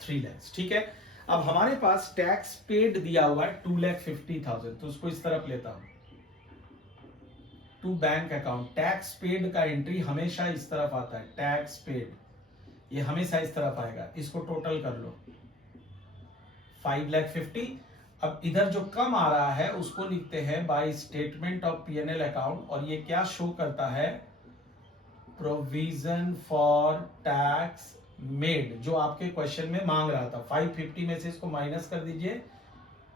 3 lakhs। ठीक है, अब हमारे पास टैक्स पेड दिया हुआ है 2,50,000, तो उसको इस तरफ लेता हूं to bank account. Tax paid का एंट्री हमेशा इस तरफ आता है, टैक्स पेड ये हमेशा इस तरफ आएगा, इसको टोटल कर लो 5,50,000। अब इधर जो कम आ रहा है उसको लिखते हैं by statement of PNL account, और ये क्या शो करता है, प्रोविजन फॉर टैक्स मेड, जो आपके क्वेश्चन में मांग रहा था। 550 में से इसको माइनस कर दीजिए,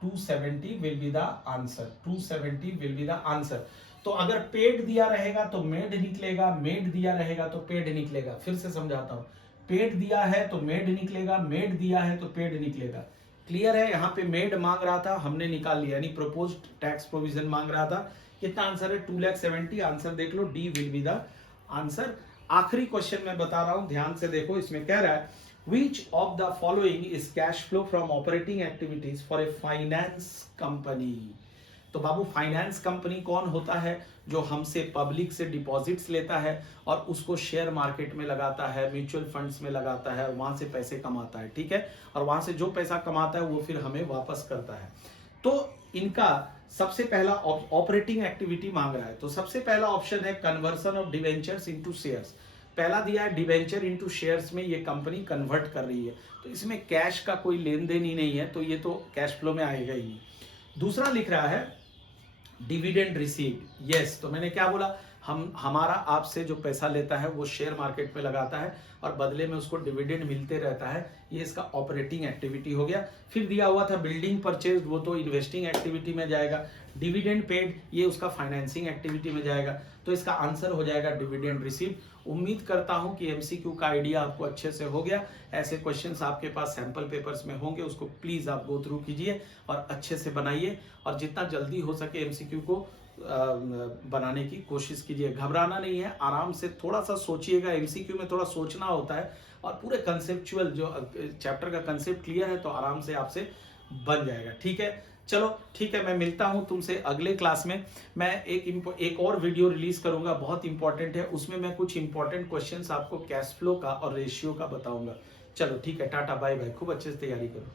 270 will be the answer, 270 will be the answer. तो अगर पेड दिया रहेगा तो मेड निकलेगा, मेड दिया रहेगा तो पेड निकलेगा। फिर से समझाता हूं, पेड दिया है तो मेड निकलेगा, मेड दिया है तो पेड निकलेगा। क्लियर है, यहाँ पे मेड मांग रहा था, हमने निकाल लिया, यानी प्रोपोज्ड टैक्स प्रोविजन मांग रहा था। कितना आंसर है, 2,70,000। आंसर देख लो, D will be the answer. आखिरी क्वेश्चन मैं बता रहा हूं, ध्यान से देखो, इसमें कह रहा है which of the following is cash flow from operating activities for a finance company। तो बाबू फाइनेंस कंपनी कौन होता है, जो हमसे पब्लिक से डिपॉजिट्स लेता है और उसको शेयर मार्केट में लगाता है, म्यूचुअल फंड्स में लगाता है और वहां से पैसे कमाता है। ठीक है, और वहां से जो पैसा कमाता है वो फिर हमें वापस करता है। तो इनका सबसे पहला ऑपरेटिंग एक्टिविटी मांग रहा है, तो सबसे पहला ऑप्शन है conversion of debentures into shares. पहला दिया है डिवेंचर इनटू शेयर्स में ये कंपनी कन्वर्ट कर रही है, तो इसमें कैश का कोई लेन देन ही नहीं है, तो ये तो कैश फ्लो में आएगा ही नहीं। दूसरा लिख रहा है डिविडेंड रिसीव्ड, यस, तो मैंने क्या बोला, हमारा आपसे जो पैसा लेता है वो शेयर मार्केट में लगाता है और बदले में उसको डिविडेंड मिलते रहता है, ये इसका ऑपरेटिंग एक्टिविटी हो गया। फिर दिया हुआ था बिल्डिंग परचेज, वो तो इन्वेस्टिंग एक्टिविटी में जाएगा। डिविडेंड पेड ये उसका फाइनेंसिंग एक्टिविटी में जाएगा, तो इसका आंसर हो जाएगा डिविडेंड रिसीव। उम्मीद करता हूं कि एमसीक्यू का आइडिया आपको अच्छे से हो गया। ऐसे क्वेश्चंस आपके पास सैंपल पेपर्स में होंगे, उसको प्लीज आप गो थ्रू कीजिए और अच्छे से बनाइए, और जितना जल्दी हो सके एमसीक्यू को बनाने की कोशिश कीजिए। घबराना नहीं है, आराम से थोड़ा सा सोचिएगा, एमसीक्यू में थोड़ा सोचना होता है, और पूरे कंसेप्चुअल जो चैप्टर का कंसेप्ट क्लियर है तो आराम से आपसे बन जाएगा। ठीक है, चलो ठीक है, मैं मिलता हूं तुमसे अगले क्लास में। मैं एक और वीडियो रिलीज करूंगा, बहुत इंपॉर्टेंट है, उसमें मैं कुछ इंपॉर्टेंट क्वेश्चंस आपको कैश फ्लो का और रेशियो का बताऊंगा। चलो ठीक है, टाटा बाय बाय, खूब अच्छे से तैयारी करो।